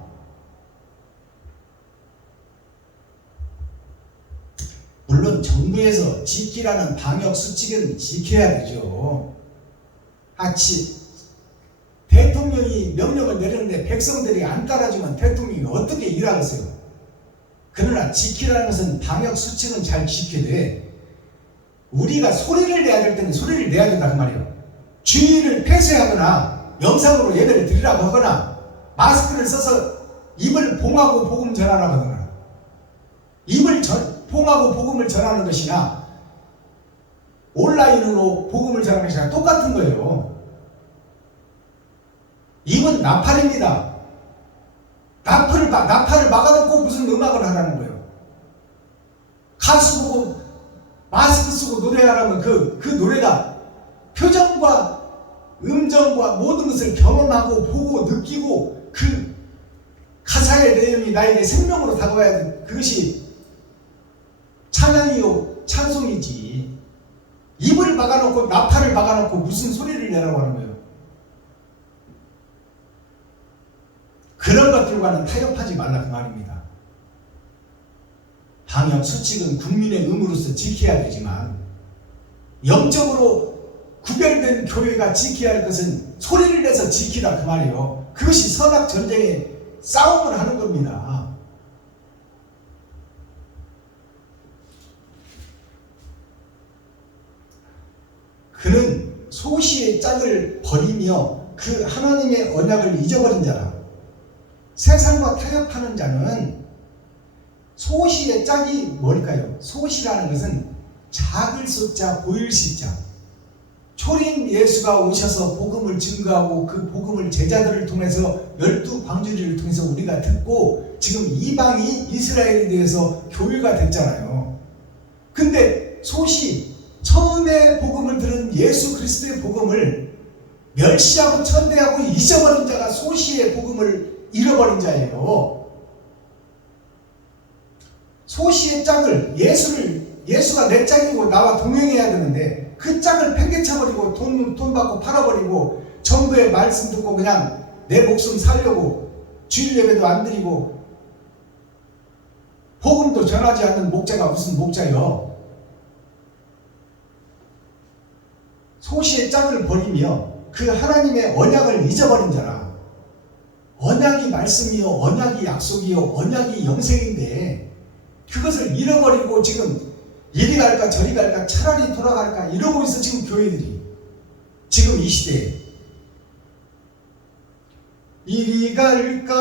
물론 정부에서 지키라는 방역 수칙은 지켜야 되죠. 대통령이 명령을 내렸는데 백성들이 안 따라주면 대통령이 어떻게 일하겠어요? 그러나 지키라는 것은 방역 수칙은 잘 지켜야 돼. 우리가 소리를 내야 될 때는 소리를 내야 된다 그 말이에요. 주의를 폐쇄하거나 영상으로 예배를 드리라고 하거나 마스크를 써서 입을 봉하고 복음 전하라고 하거나 입을 봉하고 복음을 전하는 것이나 온라인으로 복음을 전하는 것이나 똑같은 거예요. 입은 나팔입니다. 나팔을 막아놓고 무슨 음악을 하라는 거예요. 가수 보고 마스크 쓰고 노래하라면 그 노래가 표정과 음정과 모든 것을 경험하고 보고 느끼고 그 가사의 내용이 나에게 생명으로 다가와야 돼. 그것이 찬양이요 찬송이지. 입을 막아놓고 나팔을 막아놓고 무슨 소리를 내라고 하는 거예요. 그런 것들과는 타협하지 말라 그 말입니다. 방역 수칙은 국민의 의무로서 지켜야 되지만 영적으로 구별된 교회가 지켜야 할 것은 소리를 내서 지키라 그 말이에요. 그것이 선악 전쟁의 싸움을 하는 겁니다. 그는 소시의 짝을 버리며 그 하나님의 언약을 잊어버린 자라. 세상과 타협하는 자는 소시의 짝이 뭘까요? 소시라는 것은 작을 숫자 보일 시자. 초림 예수가 오셔서 복음을 증거하고 그 복음을 제자들을 통해서 12방주리를 통해서 우리가 듣고 지금 이방이 이스라엘에 대해서 교회가 됐잖아요. 근데 소시 처음에 복음을 들은 예수 그리스도의 복음을 멸시하고 천대하고 잊어버린 자가 소시의 복음을 잃어버린 자예요. 소시의 짝을 예수가 내 짝이고 나와 동행해야 되는데 그 짝을 팽개쳐버리고 돈 받고 팔아버리고 정부의 말씀 듣고 그냥 내 목숨 살려고 주일 예배도 안 드리고 복음도 전하지 않는 목자가 무슨 목자요? 소시의 짝을 버리며 그 하나님의 언약을 잊어버린 자라. 언약이 말씀이요, 언약이 약속이요, 언약이 영생인데 그것을 잃어버리고 지금 이리 갈까 저리 갈까 차라리 돌아갈까 이러고 있어 지금 교회들이. 지금 이 시대에 이리 갈까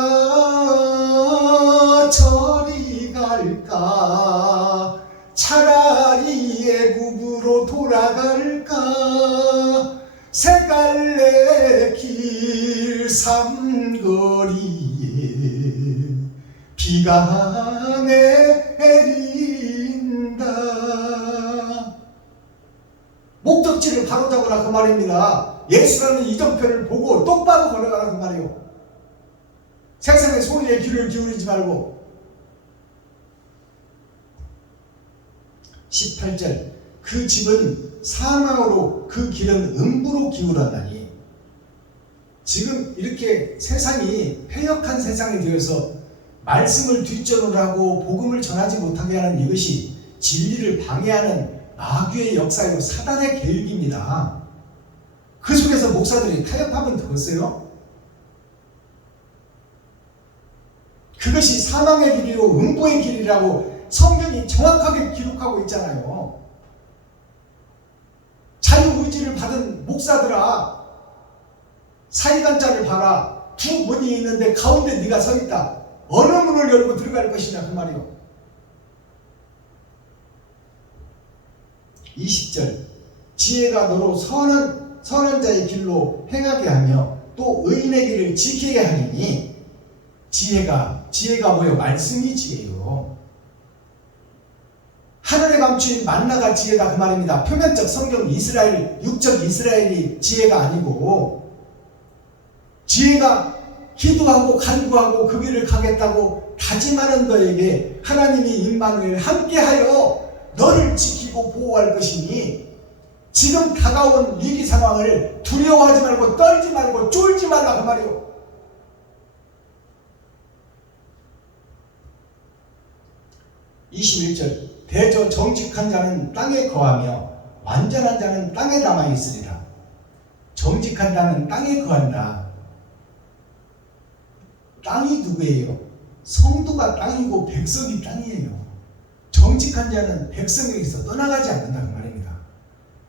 저리 갈까 차라리 애굽으로 돌아갈까 세 갈래 길 삼거리에 비가 내린다. 목적지를 바로잡으라 그 말입니다. 예수라는 이정표를 보고 똑바로 걸어가라 그 말이에요. 세상의 소리에 귀를 기울이지 말고. 18절 그 집은 사망으로 그 길은 음부로 기울었나니. 지금 이렇게 세상이 패역한 세상이 되어서 말씀을 뒷전으로 하고 복음을 전하지 못하게 하는 이것이 진리를 방해하는 마귀의 역사요 사단의 계획입니다. 그 속에서 목사들이 타협하면 되겠어요? 그것이 사망의 길이고 음부의 길이라고 성경이 정확하게 기록하고 있잖아요. 자유의지를 받은 목사들아, 사이간자를 봐라. 두 문이 있는데 가운데 네가 서 있다. 어느 문을 열고 들어갈 것이냐 그 말이요. 20절 지혜가 너로 선한 자의 길로 행하게 하며 또 의인의 길을 지키게 하리니. 지혜가 뭐예요? 말씀이 지혜요. 하늘에 감추인 만나가 지혜다 그 말입니다. 표면적 성경 이스라엘, 육적 이스라엘이 지혜가 아니고, 지혜가 기도하고 간구하고 그 길을 가겠다고 다짐하는 너에게 하나님이 임마누엘 함께하여 너를 지키고 보호할 것이니, 지금 다가온 위기 상황을 두려워하지 말고 떨지 말고 쫄지 말라 그 말이요. 21절 대저 정직한 자는 땅에 거하며 완전한 자는 땅에 남아 있으리라. 정직한 자는 땅에 거한다. 땅이 누구예요? 성도가 땅이고 백성이 땅이에요. 정직한 자는 백성에게서 떠나가지 않는다 그 말입니다.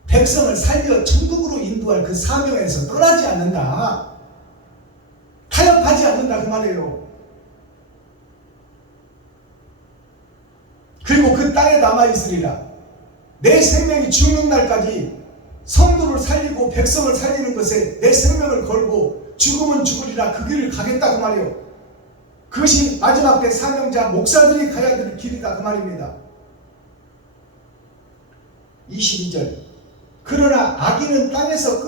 백성을 살려 천국으로 인도할 그 사명에서 떠나지 않는다. 타협하지 않는다 그 말이에요. 그리고 그 땅에 남아있으리라. 내 생명이 죽는 날까지 성도를 살리고 백성을 살리는 것에 내 생명을 걸고 죽으면 죽으리라 그 길을 가겠다 그 말이에요. 그것이 마지막 때 사명자 목사들이 가야 될 길이다 그 말입니다. 22절 그러나 악인은 땅에서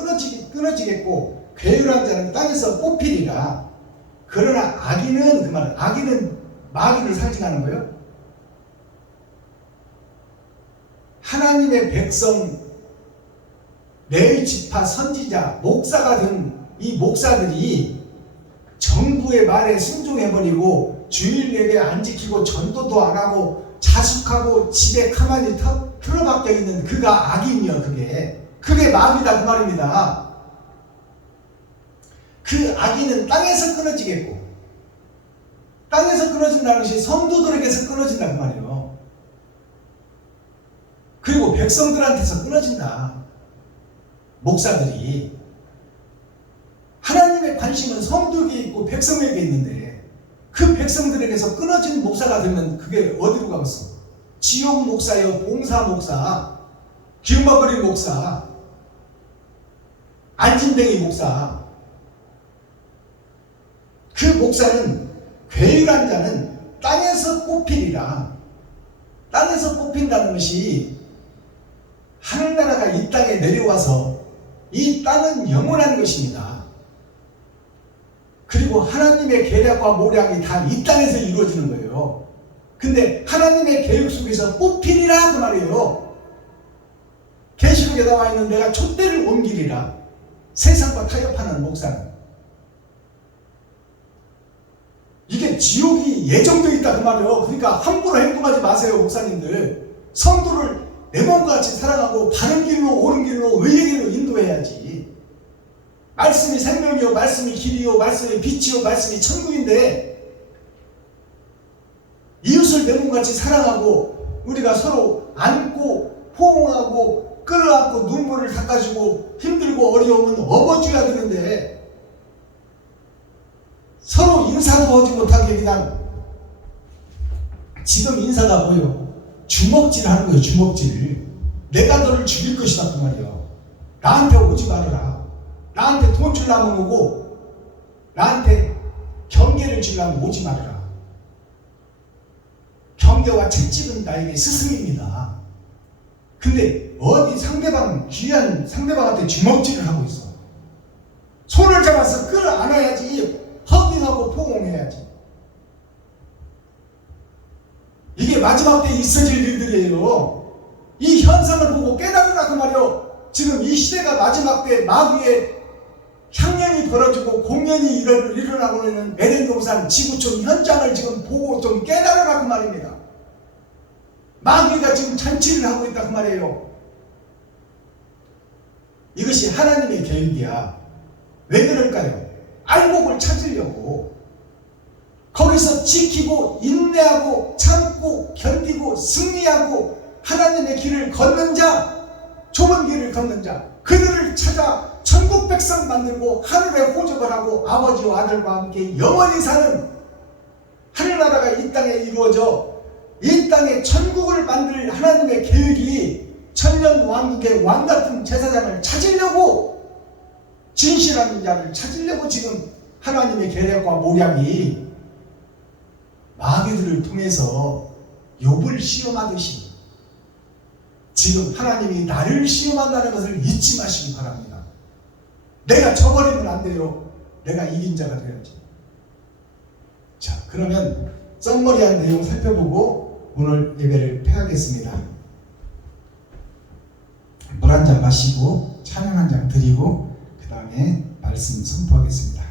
끊어지겠고 괴율한 자는 땅에서 뽑히리라. 그러나 악인은 그 말은 악인은 마귀를 상징하는 거예요. 하나님의 백성 레위 지파 선지자 목사가 된 이 목사들이 정부의 말에 순종해버리고 주일 예배 안 지키고 전도도 안 하고 자숙하고 집에 가만히 틀어박혀 있는 그가 악인이요. 그게 마귀다 그 말입니다. 그 악인은 땅에서 끊어지겠고, 땅에서 끊어진다는 것이 성도들에게서 끊어진다 그 말이에요. 그리고 백성들한테서 끊어진다. 목사들이 하나님의 관심은 성도에게 있고 백성에게 있는데 그 백성들에게서 끊어진 목사가 되면 그게 어디로 가겠어? 지옥 목사요, 봉사 목사, 기름버리 목사, 안진뱅이 목사. 그 목사는 괴율한 자는 땅에서 뽑히리라. 땅에서 뽑힌다는 것이 하늘나라가 이 땅에 내려와서 이 땅은 영원한 것입니다. 그리고 하나님의 계략과 모략이 다 이 땅에서 이루어지는 거예요. 근데 하나님의 계획 속에서 뽑히리라 그 말이에요. 계시록에 나와 있는 내가 촛대를 옮기리라. 세상과 타협하는 목사는 이게 지옥이 예정되어 있다 그 말이에요. 그러니까 함부로 행동하지 마세요 목사님들. 성도를 내 몸과 같이 사랑하고 바른 길로 옳은 길로 의의 길로 인도해야지. 말씀이 생명이요 말씀이 길이요 말씀이 빛이요 말씀이 천국인데 이웃을 내 몸같이 사랑하고 우리가 서로 안고 포옹하고 끌어안고 눈물을 닦아주고 힘들고 어려우면 업어줘야 되는데 서로 인사도 하지 못하게 그냥 지금 인사가 뭐예요? 주먹질 하는 거예요. 주먹질. 내가 너를 죽일 것이다 그 말이에요. 나한테 오지 말아라. 나한테 돈 주려면 오고 나한테 경계를 주려면 오지 말아라. 경계와 채찍은 나에게 스승입니다. 근데 어디 상대방 귀한 상대방한테 주먹질을 하고 있어. 손을 잡아서 끌어안아야지. 허깅하고 포옹해야지. 이게 마지막 때 있어질 일들이에요. 이 현상을 보고 깨달으라 그 말이요. 지금 이 시대가 마지막 때 마귀의 향연이 벌어지고 공연이 일어나고 있는 에덴 동산 지구촌 현장을 지금 보고 좀 깨달으라 그 말입니다. 마귀가 지금 잔치를 하고 있다 그 말이에요. 이것이 하나님의 계획이야. 왜 그럴까요? 알곡을 찾으려고. 거기서 지키고 인내하고 참고 견디고 승리하고 하나님의 길을 걷는 자, 좁은 길을 걷는 자, 그들을 찾아 천국 백성 만들고 하늘에 호적을 하고 아버지와 아들과 함께 영원히 사는 하늘나라가 이 땅에 이루어져 이 땅에 천국을 만들 하나님의 계획이 천년 왕국의 왕같은 제사장을 찾으려고, 진실한 자를 찾으려고 지금 하나님의 계략과 모략이 마귀들을 통해서 욥을 시험하듯이 지금 하나님이 나를 시험한다는 것을 잊지 마시기 바랍니다. 내가 져버리면 안 돼요. 내가 이긴 자가 되어야지. 자, 그러면 썸머리한 내용 살펴보고 오늘 예배를 폐하겠습니다. 물 한 잔 마시고 찬양 한 장 드리고 그 다음에 말씀 선포하겠습니다.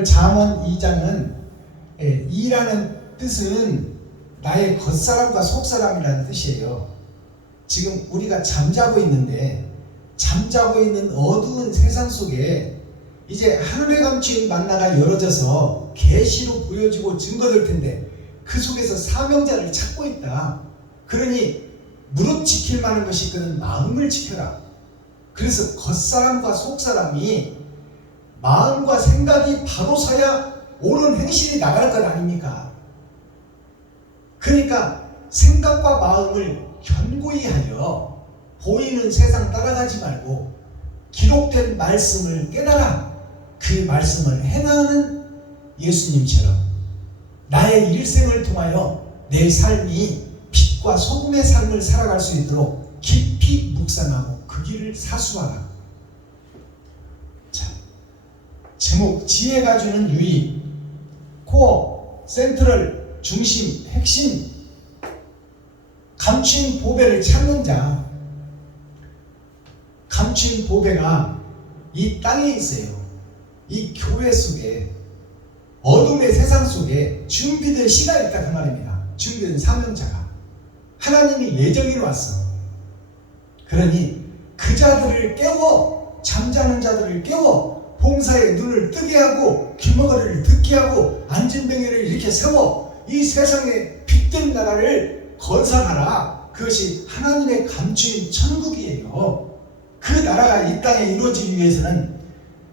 오늘 잠언 2장은 이라는 뜻은 나의 겉사람과 속사람이라는 뜻이에요. 지금 우리가 잠자고 있는데 잠자고 있는 어두운 세상 속에 이제 하늘에 감추인 만나가 열어져서 계시로 보여지고 증거될 텐데 그 속에서 사명자를 찾고 있다. 그러니 무릇 지킬 만한 것이 있거든 마음을 지켜라. 그래서 겉사람과 속사람이 마음과 생각이 바로 서야 옳은 행실이 나갈 것 아닙니까? 그러니까 생각과 마음을 견고히 하여 보이는 세상 따라가지 말고 기록된 말씀을 깨달아 그 말씀을 행하는 예수님처럼 나의 일생을 통하여 내 삶이 빛과 소금의 삶을 살아갈 수 있도록 깊이 묵상하고 그 길을 사수하라. 자, 제목 지혜가 주는 유익, 코어, 센트럴, 중심, 핵심, 감추인 보배를 찾는 자. 감추인 보배가 이 땅에 있어요. 이 교회 속에 어둠의 세상 속에 준비된 시간이 있다 그 말입니다. 준비된 사명자가 하나님이 예정으로 왔어. 그러니 그 자들을 깨워 잠자는 자들을 깨워 봉사의 눈을 뜨게 하고 귀머거리를 듣게 하고 안진뱅이를 이렇게 세워 이 세상에 빛된 나라를 건설하라. 그것이 하나님의 감추인 천국이에요. 그 나라가 이 땅에 이루어지기 위해서는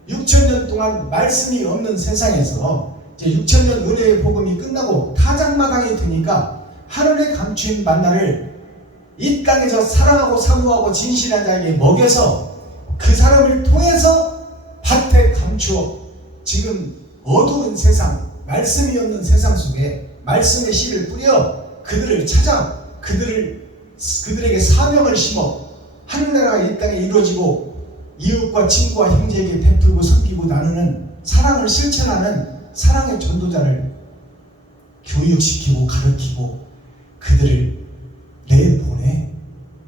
6,000년 동안 말씀이 없는 세상에서 이제 6,000년 은혜의 복음이 끝나고 타작마당이 되니까 하늘의 감추인 만나를 이 땅에서 사랑하고 사모하고 진실한 자에게 먹여서 그 사람을 통해서 밭에 감추어 지금 어두운 세상, 말씀이 없는 세상 속에 말씀의 씨를 뿌려 그들을 찾아 그들에게 사명을 심어 하늘나라가 이 땅에 이루어지고 이웃과 친구와 형제에게 베풀고 섬기고 나누는 사랑을 실천하는 사랑의 전도자를 교육시키고 가르치고 그들을 내보내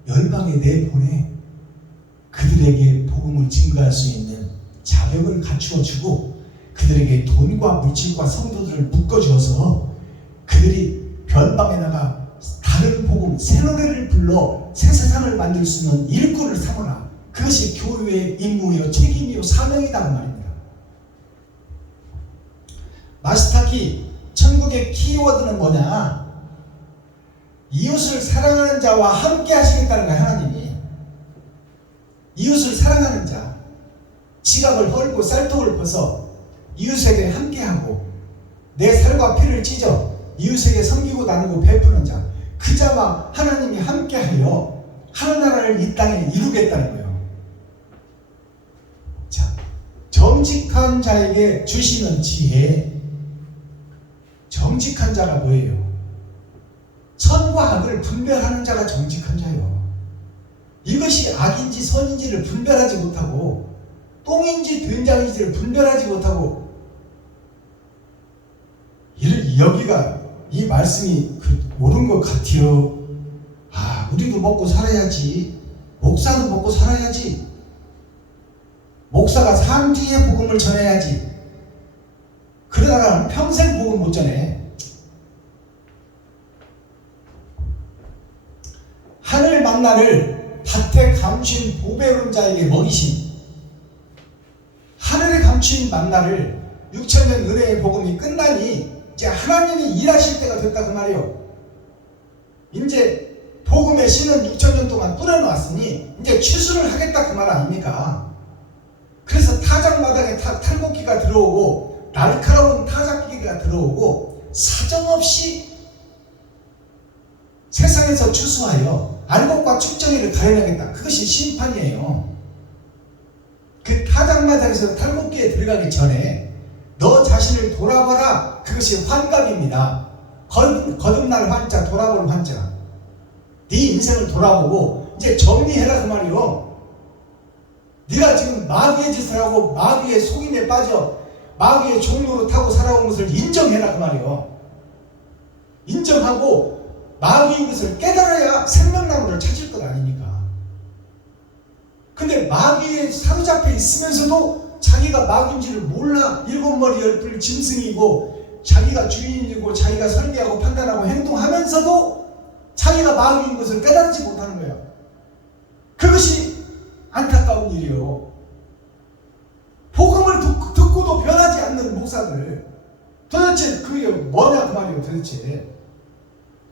열방에 내보내 그들에게 복음을 증거할 수 있는 자격을 갖추어 주고 그들에게 돈과 물질과 성도들을 묶어주어서 그들이 변방에 나가 다른 복음 새 노래를 불러 새 세상을 만들 수 있는 일꾼을 삼아라. 그것이 교회의 임무요 책임이요 사명이다 그 말입니다. 마스터키 천국의 키워드는 뭐냐? 이웃을 사랑하는 자와 함께 하시겠다는 거야. 하나님이 이웃을 사랑하는 자, 지갑을 헐고 쌀떡을 벗어 이웃에게 함께하고 내 살과 피를 찢어 이웃에게 섬기고 나누고 베푸는 자, 그 자와 하나님이 함께하여 하늘나라를 이 땅에 이루겠다는 거예요. 자, 정직한 자에게 주시는 지혜. 정직한 자가 뭐예요? 선과 악을 분별하는 자가 정직한 자예요. 이것이 악인지 선인지를 분별하지 못하고 똥인지 된장인지를 분별하지 못하고 여기가 이 말씀이 옳은 것 같아요. 우리도 먹고 살아야지. 목사도 먹고 살아야지. 목사가 산 뒤에 복음을 전해야지. 그러다가 평생 복음 못 전해. 하늘 만나를 밭에 감추인 보배로운 자에게 먹이신 하늘에 감추인 만나를 6,000년 은혜의 복음이 끝나니 이제 하나님이 일하실 때가 됐다 그 말이에요. 이제 복음의 씨는 6,000년 동안 뿌려놓았으니 이제 추수를 하겠다 그 말 아닙니까? 그래서 타작마당에 탈곡기가 들어오고 날카로운 타작기가 들어오고 사정없이 세상에서 추수하여 알곡과 축정이를 가려내겠다. 그것이 심판이에요. 그 타작마당에서 탈곡기에 들어가기 전에 너 자신을 돌아봐라. 그것이 환갑입니다. 거듭날 환자, 돌아볼 환자. 네 인생을 돌아보고 이제 정리해라 그 말이요. 네가 지금 마귀의 짓을 하고 마귀의 속임에 빠져 마귀의 종로로 타고 살아온 것을 인정해라 그 말이요. 인정하고 마귀인 것을 깨달아야 생명나무를 찾을 것 아닙니까? 근데 마귀에 사로잡혀 있으면서도 자기가 마귀인지를 몰라. 일곱 머리 열풀 짐승이고 자기가 주인이고 자기가 설계하고 판단하고 행동하면서도 자기가 마귀인 것을 깨닫지 못하는 거예요. 그것이 안타까운 일이요. 복음을 듣고도 변하지 않는 목사들, 도대체 그게 뭐냐 그 말이에요. 도대체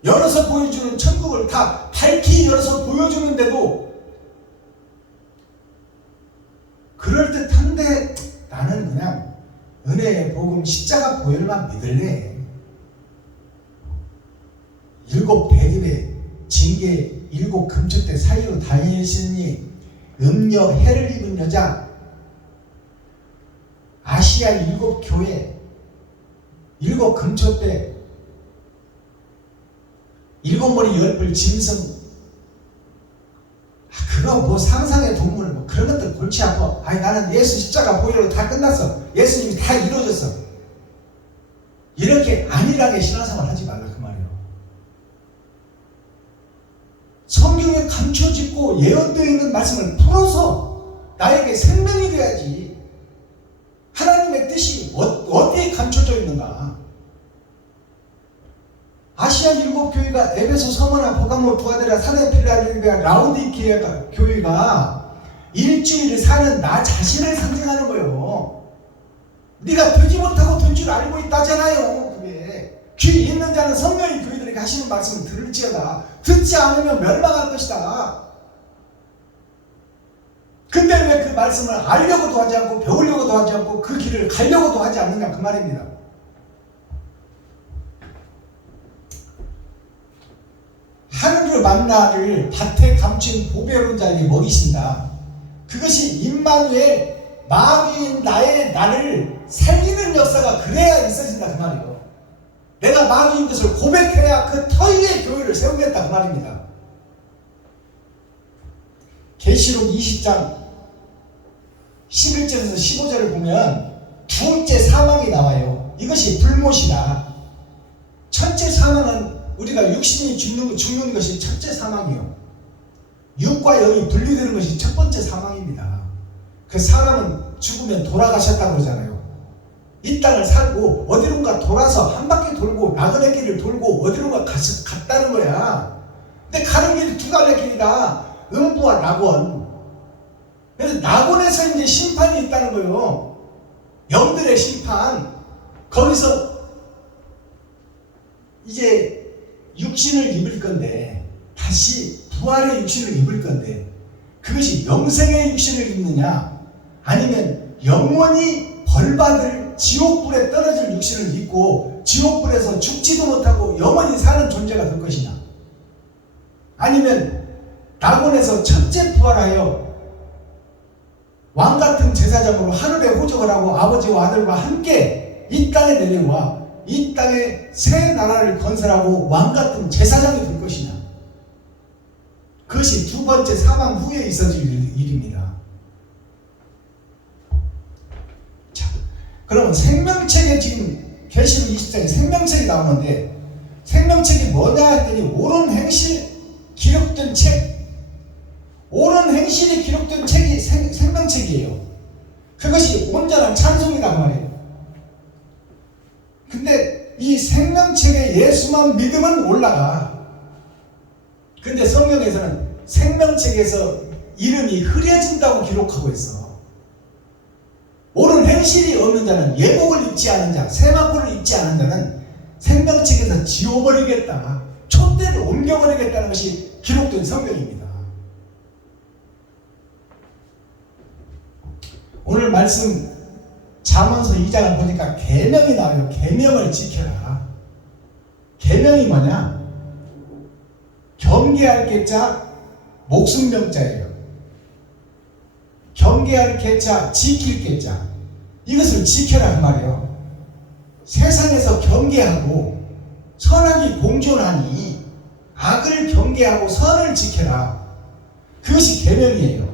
열어서 보여주는 천국을 다 밝히 열어서 보여주는데도 그럴듯한데 나는 그냥 은혜의 복음 십자가 보혈만 믿을래. 일곱 대립의 징계 일곱 금축대 사이로 다니시니 음녀 해를 입은 여자, 아시아 일곱 교회, 일곱 금축대, 일곱 머리 열불 짐승, 그거 뭐 상상의 동물 뭐 그런 것들 골치 아파. 아니 나는 예수 십자가 보혈로 다 끝났어. 예수님이 다 이루어졌어. 이렇게 안일하게 신앙생활 하지 말라 그 말이에요. 성경에 감춰짓고 예언되어 있는 말씀을 풀어서 나에게 생명이 돼야지. 하나님의 뜻이 어디에 감춰져 있는가? 아시아 일곱 교회가 에베소, 서머나, 버가모, 두아데라, 사데, 필라델피아, 라우디게아 교회가 일주일을 사는 나 자신을 상징하는 거예요. 네가 되지 못하고 된 줄 알고 있다잖아요. 그게 귀 있는 자는 성령의 교회들에게 하시는 말씀을 들을지어다. 듣지 않으면 멸망할 것이다. 근데 왜 그 말씀을 알려고도 하지 않고 배우려고도 하지 않고 그 길을 가려고도 하지 않느냐 그 말입니다. 하늘의 만나를 밭에 감춘 보배로운 자에게 먹이신다. 그것이 임마누엘 마귀인 나를 살리는 역사가 그래야 있어진다 그 말이에요. 내가 마귀인 것을 고백해야 그 터위의 교회를 세우겠다 그 말입니다. 계시록 20장 11절에서 15절을 보면 둘째 사망이 나와요. 이것이 불못이다. 첫째 사망은 우리가 육신이 죽는 것이 첫째 사망이요. 육과 영이 분리되는 것이 첫 번째 사망입니다. 그 사람은 죽으면 돌아가셨다고 그러잖아요. 이 땅을 살고 어디론가 돌아서 한 바퀴 돌고 나그네 길을 돌고 어디론가 갔다는 거야. 근데 가는 길이 두 갈래 길이다. 음부와 낙원. 그래서 낙원에서 이제 심판이 있다는 거예요. 영들의 심판. 거기서 이제 육신을 입을 건데, 다시 부활의 육신을 입을 건데, 그것이 영생의 육신을 입느냐 아니면 영원히 벌받을 지옥불에 떨어질 육신을 입고 지옥불에서 죽지도 못하고 영원히 사는 존재가 될 것이냐, 아니면 낙원에서 첫째 부활하여 왕같은 제사장으로 하늘에 호적을 하고 아버지와 아들과 함께 이 땅에 내려와 이 땅에 새 나라를 건설하고 왕같은 제사장이 될 것이냐. 그것이 두 번째 사망 후에 있어질 일입니다. 자, 그러면 생명책에 지금 계시록 20장에 생명책이 나오는데, 생명책이 뭐냐 했더니 옳은 행실 기록된 책, 옳은 행실이 기록된 책이 생명책이에요. 그것이 온전한 찬송이란 말이에요. 근데 이 생명책에 예수만 믿으면 올라가. 근데 성경에서는 생명책에서 이름이 흐려진다고 기록하고 있어. 옳은 행실이 없는 자는, 예복을 입지 않은 자, 세마포를 입지 않은 자는 생명책에서 지워버리겠다, 촛대를 옮겨버리겠다는 것이 기록된 성경입니다. 오늘 말씀 잠언서 2장을 보니까 계명이 나와요. 계명을 지켜라. 계명이 뭐냐? 경계할 계자 목숨명자예요. 경계할 계자 지킬 계자, 이것을 지켜라 그 말이에요. 세상에서 경계하고 선악이 공존하니 악을 경계하고 선을 지켜라. 그것이 계명이에요.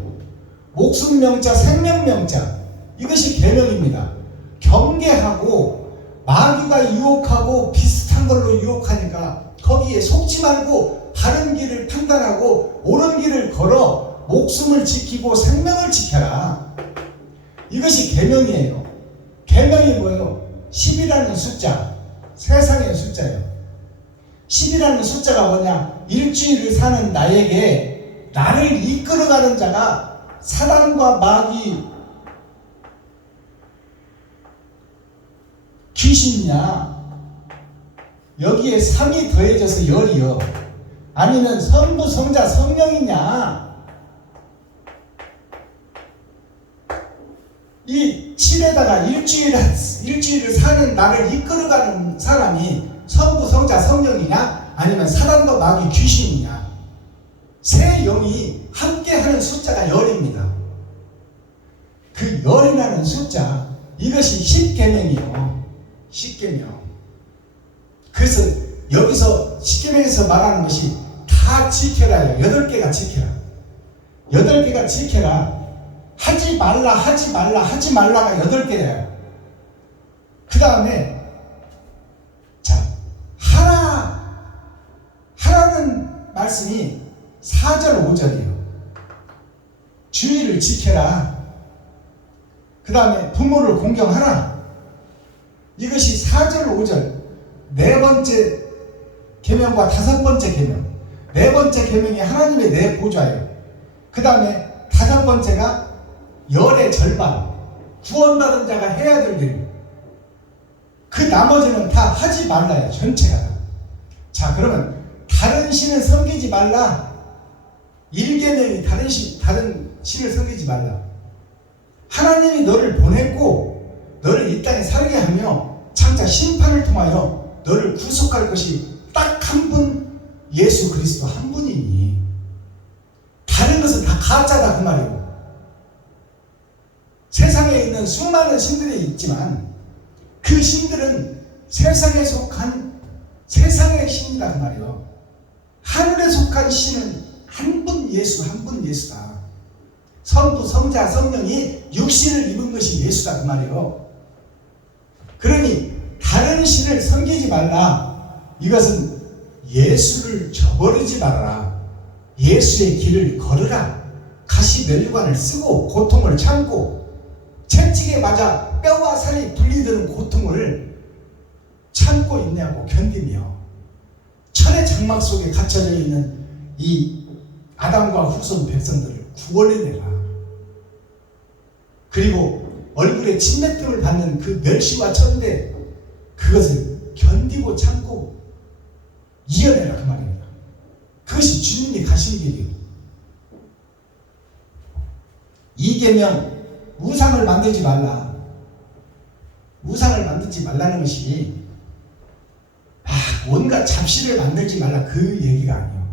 목숨명자, 생명명자, 이것이 계명입니다. 경계하고 마귀가 유혹하고 비슷한 걸로 유혹하니까 거기에 속지 말고 바른 길을 판단하고 옳은 길을 걸어 목숨을 지키고 생명을 지켜라. 이것이 계명이에요. 계명이 뭐예요? 10이라는 숫자, 세상의 숫자예요. 10이라는 숫자가 뭐냐? 일주일을 사는 나에게 나를 이끌어가는 자가 사단과 마귀, 귀신이냐? 여기에 3이 더해져서 열이요. 아니면 성부, 성자, 성령이냐? 이 7에다가 일주일을 사는 나를 이끌어가는 사람이 성부, 성자, 성령이냐? 아니면 사단과 마귀, 귀신이냐? 세 영이 함께하는 숫자가 열입니다. 그 열이라는 숫자, 이것이 십계명이요. 십계명. 그래서 여기서 십계명에서 말하는 것이 다 지켜라요. 8개가 지켜라. 8개가 지켜라. 하지 말라, 하지 말라, 하지 말라가 8개래요. 그 다음에 자, 하라는 말씀이 4절 5절이에요. 주의를 지켜라. 그 다음에 부모를 공경하라. 이것이 4절 5절. 네 번째 계명과 다섯 번째 계명. 네 번째 계명이 하나님의 내 보좌예요. 그 다음에 다섯 번째가 열의 절반, 구원받은 자가 해야 될 일. 그 나머지는 다 하지 말라요. 전체가 다. 자, 그러면 다른 신을 섬기지 말라. 1계명이 다른 신을 섬기지 말라. 하나님이 너를 보냈고 너를 이 땅에 살게 하며 장차 심판을 통하여 너를 구속할 것이 딱 한 분, 예수 그리스도 한 분이니 다른 것은 다 가짜다 그 말이에요. 세상에 있는 수많은 신들이 있지만 그 신들은 세상에 속한 세상의 신이다 그 말이에요. 하늘에 속한 신은 한 분 예수, 한 분 예수다. 성부, 성자, 성령이 육신을 입은 것이 예수다 그 말이에요. 그러니 다른 신을 섬기지 말라. 이것은 예수를 저버리지 말아라. 예수의 길을 걸으라. 가시면류관을 쓰고 고통을 참고 채찍에 맞아 뼈와 살이 분리되는 고통을 참고 있냐고 견디며 철의 장막 속에 갇혀져 있는 이 아담과 후손 백성들을 구원해내라. 그리고 얼굴에 침뱉음을 받는 그 멸시와 천대, 그것을 견디고 참고 이겨내라 그 말입니다. 그것이 주님이 가신 길이에요. 이 계명, 우상을 만들지 말라. 우상을 만들지 말라는 것이 온갖 잡시를 만들지 말라 그 얘기가 아니에요.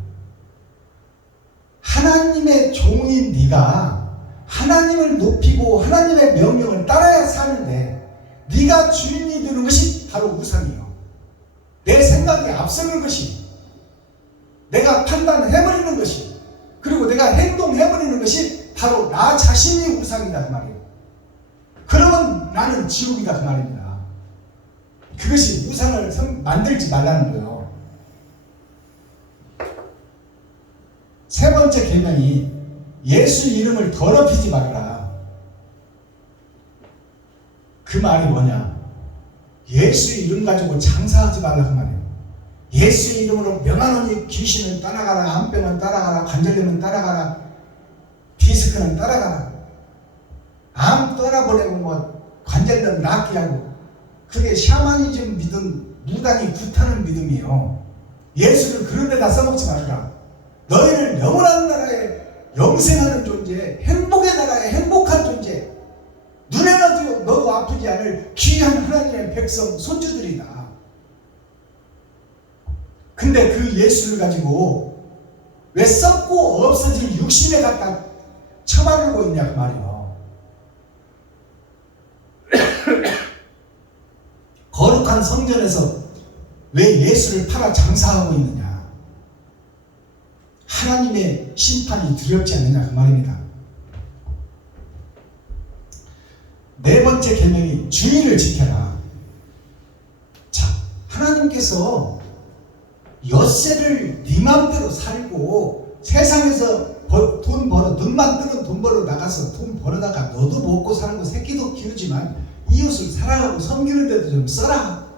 하나님의 종인 네가 하나님을 높이고 하나님의 명령을 따라야 사는데 네가 주인이 되는 것이 바로 우상이에요. 내 생각에 앞서는 것이, 내가 판단해버리는 것이, 그리고 내가 행동해버리는 것이 바로 나 자신이 우상이다 그 말이에요. 그러면 나는 지옥이다 그 말입니다. 그것이 우상을 만들지 말라는 거예요. 세 번째 계명이 예수 이름을 더럽히지 말아라. 그 말이 뭐냐? 예수 이름 가지고 장사하지 말라 그 말이에요. 예수 이름으로 명하노니 귀신은 따라가라, 암병은 따라가라, 관절염은 따라가라, 디스크는 따라가라. 암 떠나보내고 뭐 관절염 낫게 하고, 그게 샤머니즘 믿음, 무당이 굿하는 믿음이에요. 예수를 그런 데다 써먹지 말라. 너희를 영원한 나라에 영생하는 존재, 행복의 나라에 행복한 존재, 눈에는 너도 아프지 않을 귀한 하나님의 백성, 손주들이다. 근데 그 예수를 가지고 왜 썩고 없어질 육신에 갖다 처바르고 있냐 그 말이요. 거룩한 성전에서 왜 예수를 팔아 장사하고 있느냐? 하나님의 심판이 두렵지 않느냐 그 말입니다. 네 번째 계명이 주의를 지켜라. 자, 하나님께서 엿새를 네 맘대로 살고 세상에서 돈 벌어, 눈만 뜨면 돈 벌어 나가서 돈 벌어다가 너도 먹고 살고 새끼도 키우지만 이웃을 사랑하고 섬기는 데도 좀 써라.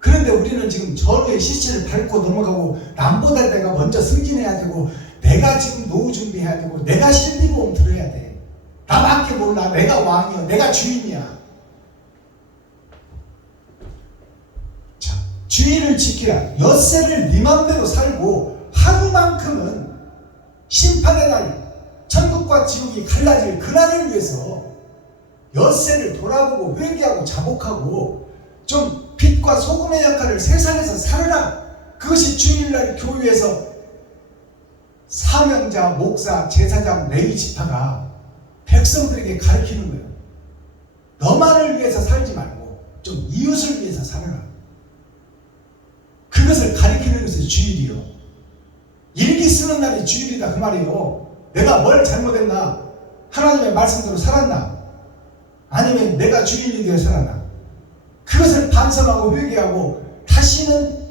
그런데 우리는 지금 전후의 시체를 밟고 넘어가고 남보다 내가 먼저 승진해야 되고 내가 지금 노후 준비해야 되고 내가 실비보험 들어야 돼. 나밖에 몰라. 내가 왕이야. 내가 주인이야. 자, 주의를 지키라. 엿새를 네 맘대로 살고 하루만큼은 심판의 날 천국과 지옥이 갈라질 그날을 위해서 엿새를 돌아보고 회개하고 자복하고 좀 빛과 소금의 역할을 세상에서 살아라. 그것이 주일날 교회에서 사명자, 목사, 제사장, 레위 지파가 백성들에게 가르치는 거예요. 너만을 위해서 살지 말고 좀 이웃을 위해서 살아라. 그것을 가르치는 것이 주일이요. 일기 쓰는 날이 주일이다 그 말이에요. 내가 뭘 잘못했나? 하나님의 말씀대로 살았나? 아니면 내가 주인이 되어 살았나? 그것을 반성하고 회개하고 다시는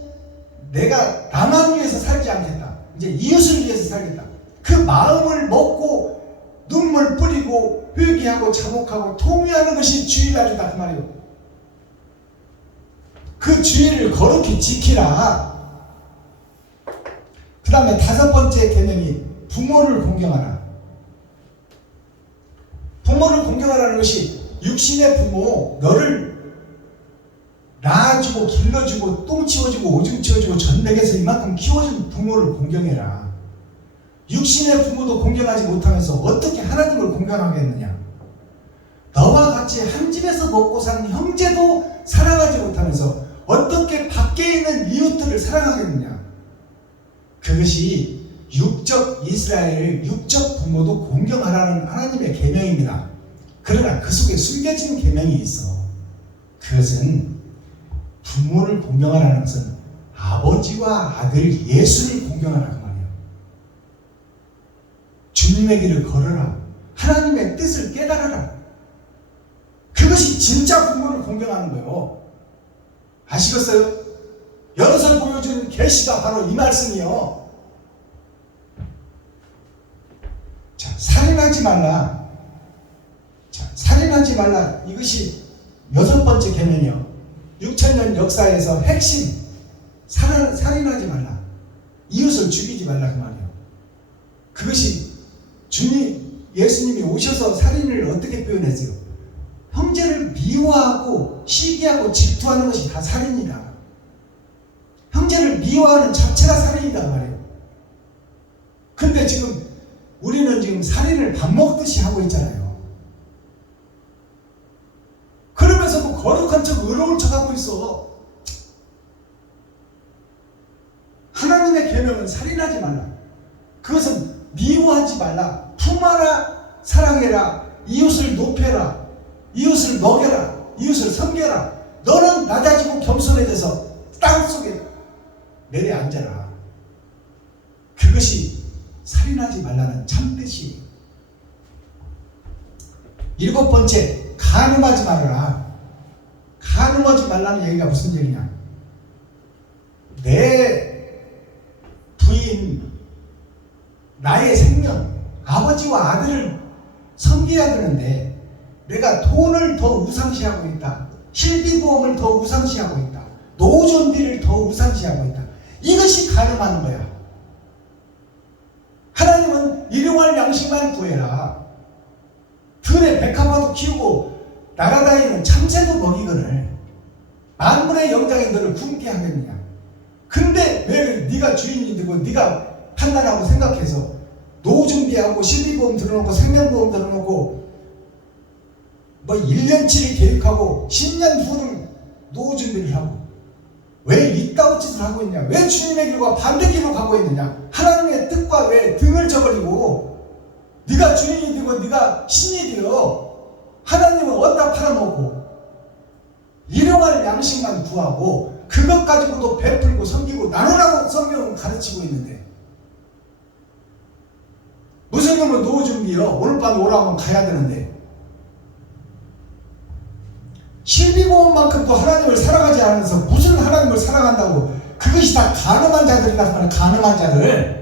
내가 나만 위해서 살지 않겠다. 이제 이웃을 위해서 살겠다. 그 마음을 먹고 눈물 뿌리고 회개하고 자복하고 통회하는 것이 주일날이다 그 말이에요. 그 주일을 거룩히 지키라. 그 다음에 5번째 계명이 부모를 공경하라. 부모를 공경하라는 것이 육신의 부모, 너를 낳아주고 길러주고 똥 치워주고 오줌 치워주고 전백에서 이만큼 키워준 부모를 공경해라. 육신의 부모도 공경하지 못하면서 어떻게 하나님을 공경하겠느냐. 너와 같이 한 집에서 먹고 사는 형제도 사랑하지 못하면서 어떻게 밖에 있는 이웃들을 사랑하겠느냐. 그것이 육적 이스라엘, 육적 부모도 공경하라는 하나님의 계명입니다. 그러나 그 속에 숨겨진 계명이 있어. 그것은 부모를 공경하라는 것은 아버지와 아들 예수를 공경하라는 말이에요. 주님의 길을 걸어라. 하나님의 뜻을 깨달아라. 그것이 진짜 부모를 공경하는 거예요. 아시겠어요? 여기서 보여주는 계시가 바로 이 말씀이요. 자, 살인하지 말라. 자, 살인하지 말라. 이것이 6번째 계명이요. 6,000년 역사에서 핵심. 살인하지 말라. 이웃을 죽이지 말라 그 말이에요. 그것이 예수님이 오셔서 살인을 어떻게 표현했어요? 형제를 미워하고 시기하고 질투하는 것이 다 살인이다. 형제를 미워하는 자체가 살인이다 말이에요. 근데 지금 우리는 지금 살인을 밥 먹듯이 하고 있잖아요. 그러면서 뭐 거룩한 척 의로운 척 하고 있어. 하나님의 계명은 살인하지 말라. 그것은 미워하지 말라. 품어라. 사랑해라. 이웃을 높여라. 이웃을 먹여라. 이웃을 섬겨라. 너는 낮아지고 겸손해져서 땅속에 내려앉아라. 그것이 살인하지 말라는 참뜻이에요. 7번째, 간음하지 말아라. 간음하지 말라는 얘기가 무슨 얘기냐? 내 부인, 나의 생명, 아버지와 아들을 섬겨야 되는데 내가 돈을 더 우상시하고 있다. 실비보험을 더 우상시하고 있다. 노존비를 더 우상시하고 있다. 이것이 간음하는 거야. 하나님은 일용할 양식만 구해라. 들에 백합화도 키우고 날아다니는 참새도 먹이거늘 만물의 영장이 너를 굶게 하겠느냐. 근데 왜 네가 주인이 되고 네가 판단하고 생각해서 노후 준비하고 실비보험 들어놓고 생명보험 들어놓고 뭐 1년치를 계획하고 10년 후를 노후 준비를 하고 왜 이따위 짓을 하고 있냐? 왜 주님의 길과 반대길로 가고 있느냐? 하나님의 뜻과 왜 등을 저버리고 네가 주인이 되고 네가 신이 되어 하나님은 어디다 팔아먹고 일용할 양식만 구하고 그것 가지고도 베풀고 섬기고 나누라고 성경은 가르치고 있는데 무슨 놈은 노후 준비요? 오늘 밤에 오라면 가야 되는데 실비보험만큼도 하나님을 사랑하지 않으면서 무슨 하나님을 사랑한다고 그것이 다 간음한 자들이란 말이야. 간음한 자들.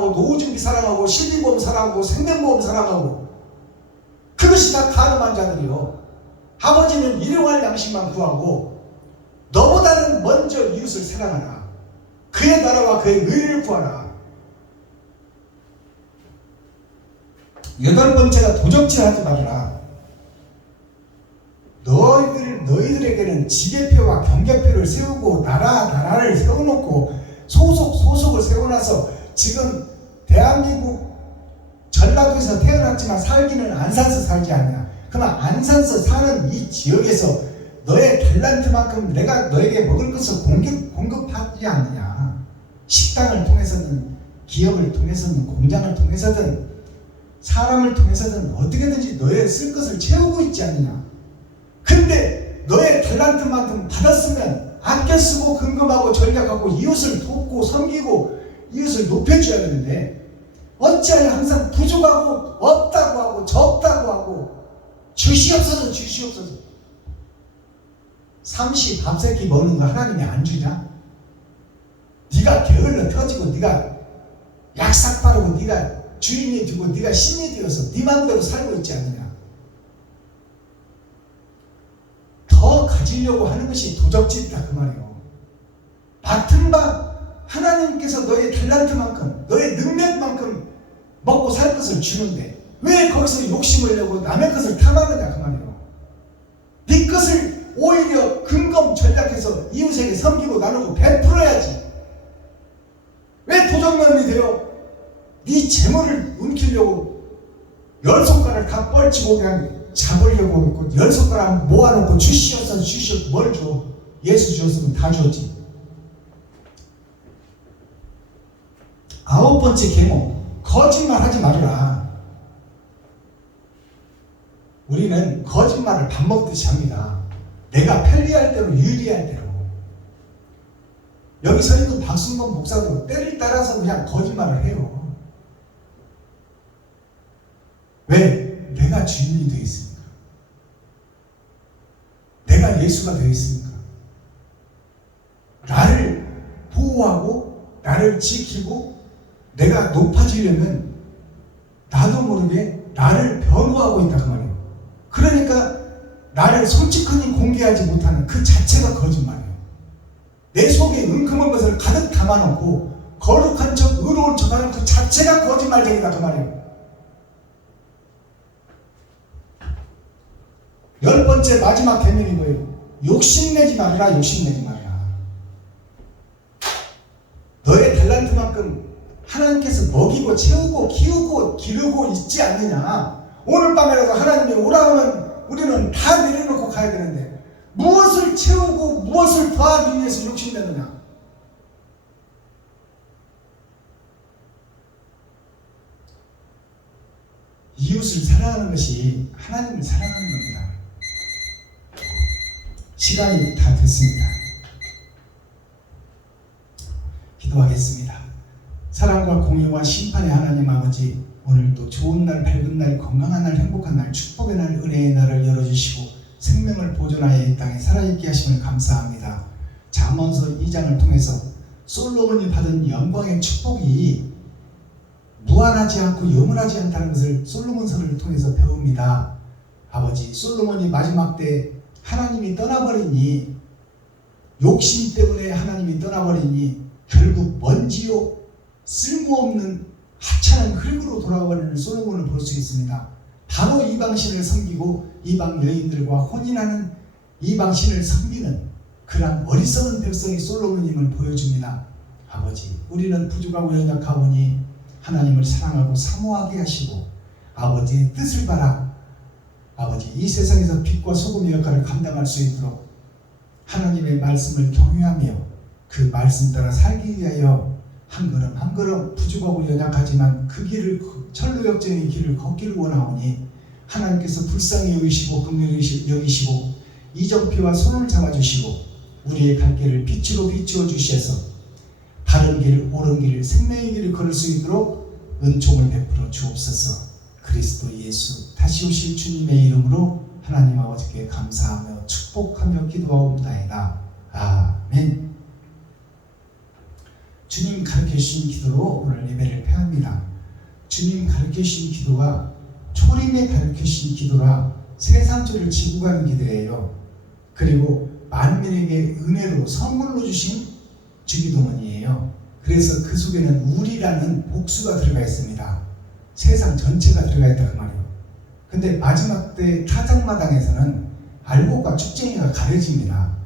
사랑하고 노후준비 사랑하고 실비보험 사랑하고 생명보험 사랑하고 그것이 다 가늠한 자들이요. 아버지는 일용할 양식만 구하고 너보다는 먼저 이웃을 사랑하라. 그의 나라와 그의 의를 구하라. 8번째가 도적질하지 말아라. 너희들에게는 지계표와 경계표를 세우고 나라를 세워놓고 소속을 세워놔서 지금 대한민국 전라도에서 태어났지만 살기는 안산서 살지 않냐. 그러나 안산서 사는 이 지역에서 너의 탤런트만큼 내가 너에게 먹을 것을 공급하지 않느냐. 식당을 통해서든 기업을 통해서든 공장을 통해서든 사람을 통해서든 어떻게든지 너의 쓸 것을 채우고 있지 않느냐. 근데 너의 탤런트만큼 받았으면 아껴 쓰고 근검하고 전략하고 이웃을 돕고 섬기고 이웃을 높여줘야 되는데 어찌하여 항상 부족하고 없다고 하고 적다고 하고 주시옵소서 주시옵소서. 삼시 밥새끼 먹는 거 하나님이 안 주냐? 네가 게을러 터지고 네가 약삭 바르고 네가 주인이 되고 네가 신이 되어서 네 맘대로 살고 있지 않느냐. 더 가지려고 하는 것이 도적질이다 그 말이에요. 맡은 바 하나님께서 너의 탤런트만큼 너의 능력만큼 먹고 살 것을 주는데 왜 거기서 욕심을 내고 남의 것을 탐하느냐 그 말이에요. 네 것을 오히려 근검 전략해서 이웃에게 섬기고 나누고 베풀어야지. 왜 도적놈이 되어 네 재물을 움키려고 10손가락을 다 뻘치고 그냥 잡으려고 했고 10손가락 모아놓고 주시옵소서 주시옵소서. 뭘 줘? 예수 주었으면 다 줬지. 9번째 계몽, 거짓말 하지 말아라. 우리는 거짓말을 밥 먹듯이 합니다. 내가 편리할 대로 유리할 대로. 여기 서 있는 박순범 목사도 때를 따라서 그냥 거짓말을 해요. 왜? 내가 주인이 되어 있으니까. 내가 예수가 되어 있으니까. 나를 보호하고 나를 지키고 내가 높아지려면 나도 모르게 나를 변호하고 있다 그 말이에요. 그러니까 나를 솔직하게 공개하지 못하는 그 자체가 거짓말이에요. 내 속에 은큼한 것을 가득 담아놓고 거룩한 척 의로운 척하는 그 자체가 거짓말쟁이다 그 말이에요. 10번째 마지막 계명이 뭐예요? 욕심내지 말아라. 욕심내지 말아라. 너의 탤런트만큼 하나님께서 먹이고 채우고 키우고 기르고 있지 않느냐. 오늘 밤에라도 하나님이 오라 하면 우리는 다 내려놓고 가야 되는데 무엇을 채우고 무엇을 더하기 위해서 욕심내느냐. 이웃을 사랑하는 것이 하나님을 사랑하는 겁니다. 시간이 다 됐습니다. 기도하겠습니다. 사랑과 공의와 심판의 하나님 아버지, 오늘도 좋은 날, 밝은 날, 건강한 날, 행복한 날, 축복의 날, 은혜의 날을 열어주시고 생명을 보존하여 이 땅에 살아있게 하심을 감사합니다. 잠언서 2장을 통해서 솔로몬이 받은 영광의 축복이 무한하지 않고 영원하지 않다는 것을 솔로몬서를 통해서 배웁니다. 아버지, 솔로몬이 마지막 때 하나님이 떠나버리니, 욕심 때문에 하나님이 떠나버리니 결국 먼지요 쓸모없는 하찮은 흙으로 돌아버리는 솔로몬을 볼 수 있습니다. 바로 이방신을 섬기고 이방 여인들과 혼인하는 이방신을 섬기는 그런 어리석은 백성이 솔로몬임을 보여줍니다. 아버지, 우리는 부족하고 연약하오니 하나님을 사랑하고 사모하게 하시고 아버지의 뜻을 바라 아버지 이 세상에서 빛과 소금의 역할을 감당할 수 있도록 하나님의 말씀을 경외하며 그 말씀 따라 살기 위하여 한 걸음 한 걸음 부족하고 연약하지만 그 길을 천루역전의 길을 걷기를 원하오니 하나님께서 불쌍히 여기시고 긍휼히 여기시고 이정표와 손을 잡아주시고 우리의 갈 길을 빛으로 비추어 주셔서 바른 길, 옳은 길, 생명의 길을 걸을 수 있도록 은총을 베풀어 주옵소서. 그리스도 예수 다시 오실 주님의 이름으로 하나님 아버지께 감사하며 축복하며 기도하옵나이다. 아멘. 주님 가르쳐 주신 기도로 오늘 예배를 폐합니다. 주신 기도가 초림에 가르쳐 주신 기도라 세상죄를 지고 가는 기도예요. 그리고 만민에게 은혜로 선물로 주신 주기도문이에요. 그래서 그 속에는 우리라는 복수가 들어가 있습니다. 세상 전체가 들어가 있다는 말이에요. 근데 마지막 때 타작마당에서는 알곡과 쭉쟁이가 가려집니다.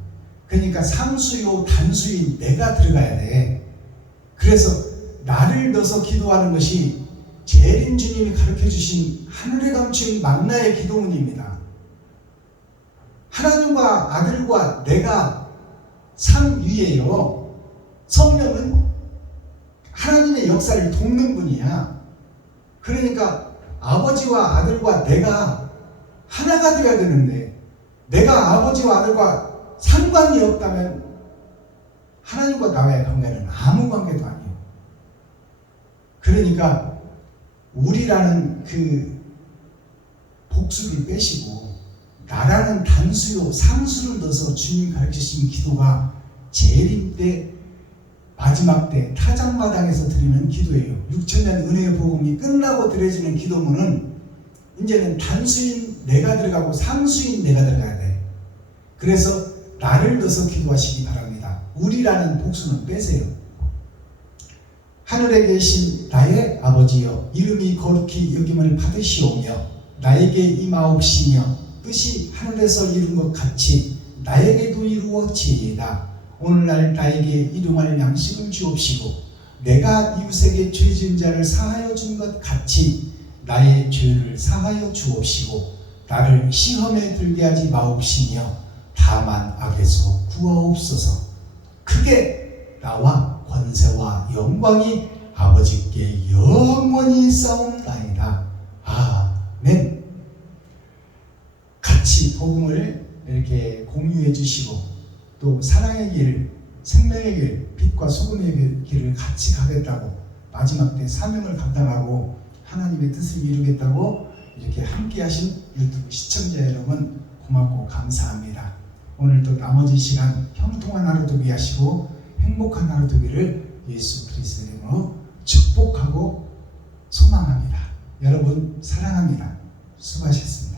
그러니까 상수요 단수인 내가 들어가야 돼. 그래서 나를 넣어서 기도하는 것이 재림 주님이 가르쳐 주신 하늘에 감춘 만나의 기도문입니다. 하나님과 아들과 내가 삼위예요. 성령은 하나님의 역사를 돕는 분이야. 그러니까 아버지와 아들과 내가 하나가 되어야 되는데 내가 아버지와 아들과 상관이 없다면 하나님과 나와의 관계는 아무 관계도 아니에요. 그러니까 우리라는 그 복수를 빼시고 나라는 단수요 상수를 넣어서 주님 가르치신 기도가 재림 때 마지막 때 타작마당에서 드리는 기도예요. 6천년 은혜의 복음이 끝나고 드려지는 기도문은 이제는 단수인 내가 들어가고 상수인 내가 들어가야 돼. 그래서 나를 넣어서 기도하시기 바랍니다. 우리라는 복수는 빼세요. 하늘에 계신 나의 아버지여, 이름이 거룩히 여김을 받으시오며 나에게 임하옵시며 뜻이 하늘에서 이룬 것 같이 나에게도 이루어지이다. 오늘날 나에게 일용할 양식을 주옵시고 내가 이웃에게 죄 지은 자를 사하여 준 것 같이 나의 죄를 사하여 주옵시고 나를 시험에 들게 하지 마옵시며 다만 악에서 구하옵소서. 크게 나와 권세와 영광이 아버지께 영원히 싸움나이다. 아멘. 같이 복음을 이렇게 공유해 주시고 또 사랑의 길, 생명의 길, 빛과 소금의 길을 같이 가겠다고 마지막 때 사명을 감당하고 하나님의 뜻을 이루겠다고 이렇게 함께 하신 유튜브 시청자 여러분 고맙고 감사합니다. 오늘도 나머지 시간 형통한 하루 되게 하시고 행복한 하루 되기를 예수 그리스도의 이름으로 축복하고 소망합니다. 여러분 사랑합니다. 수고하셨습니다.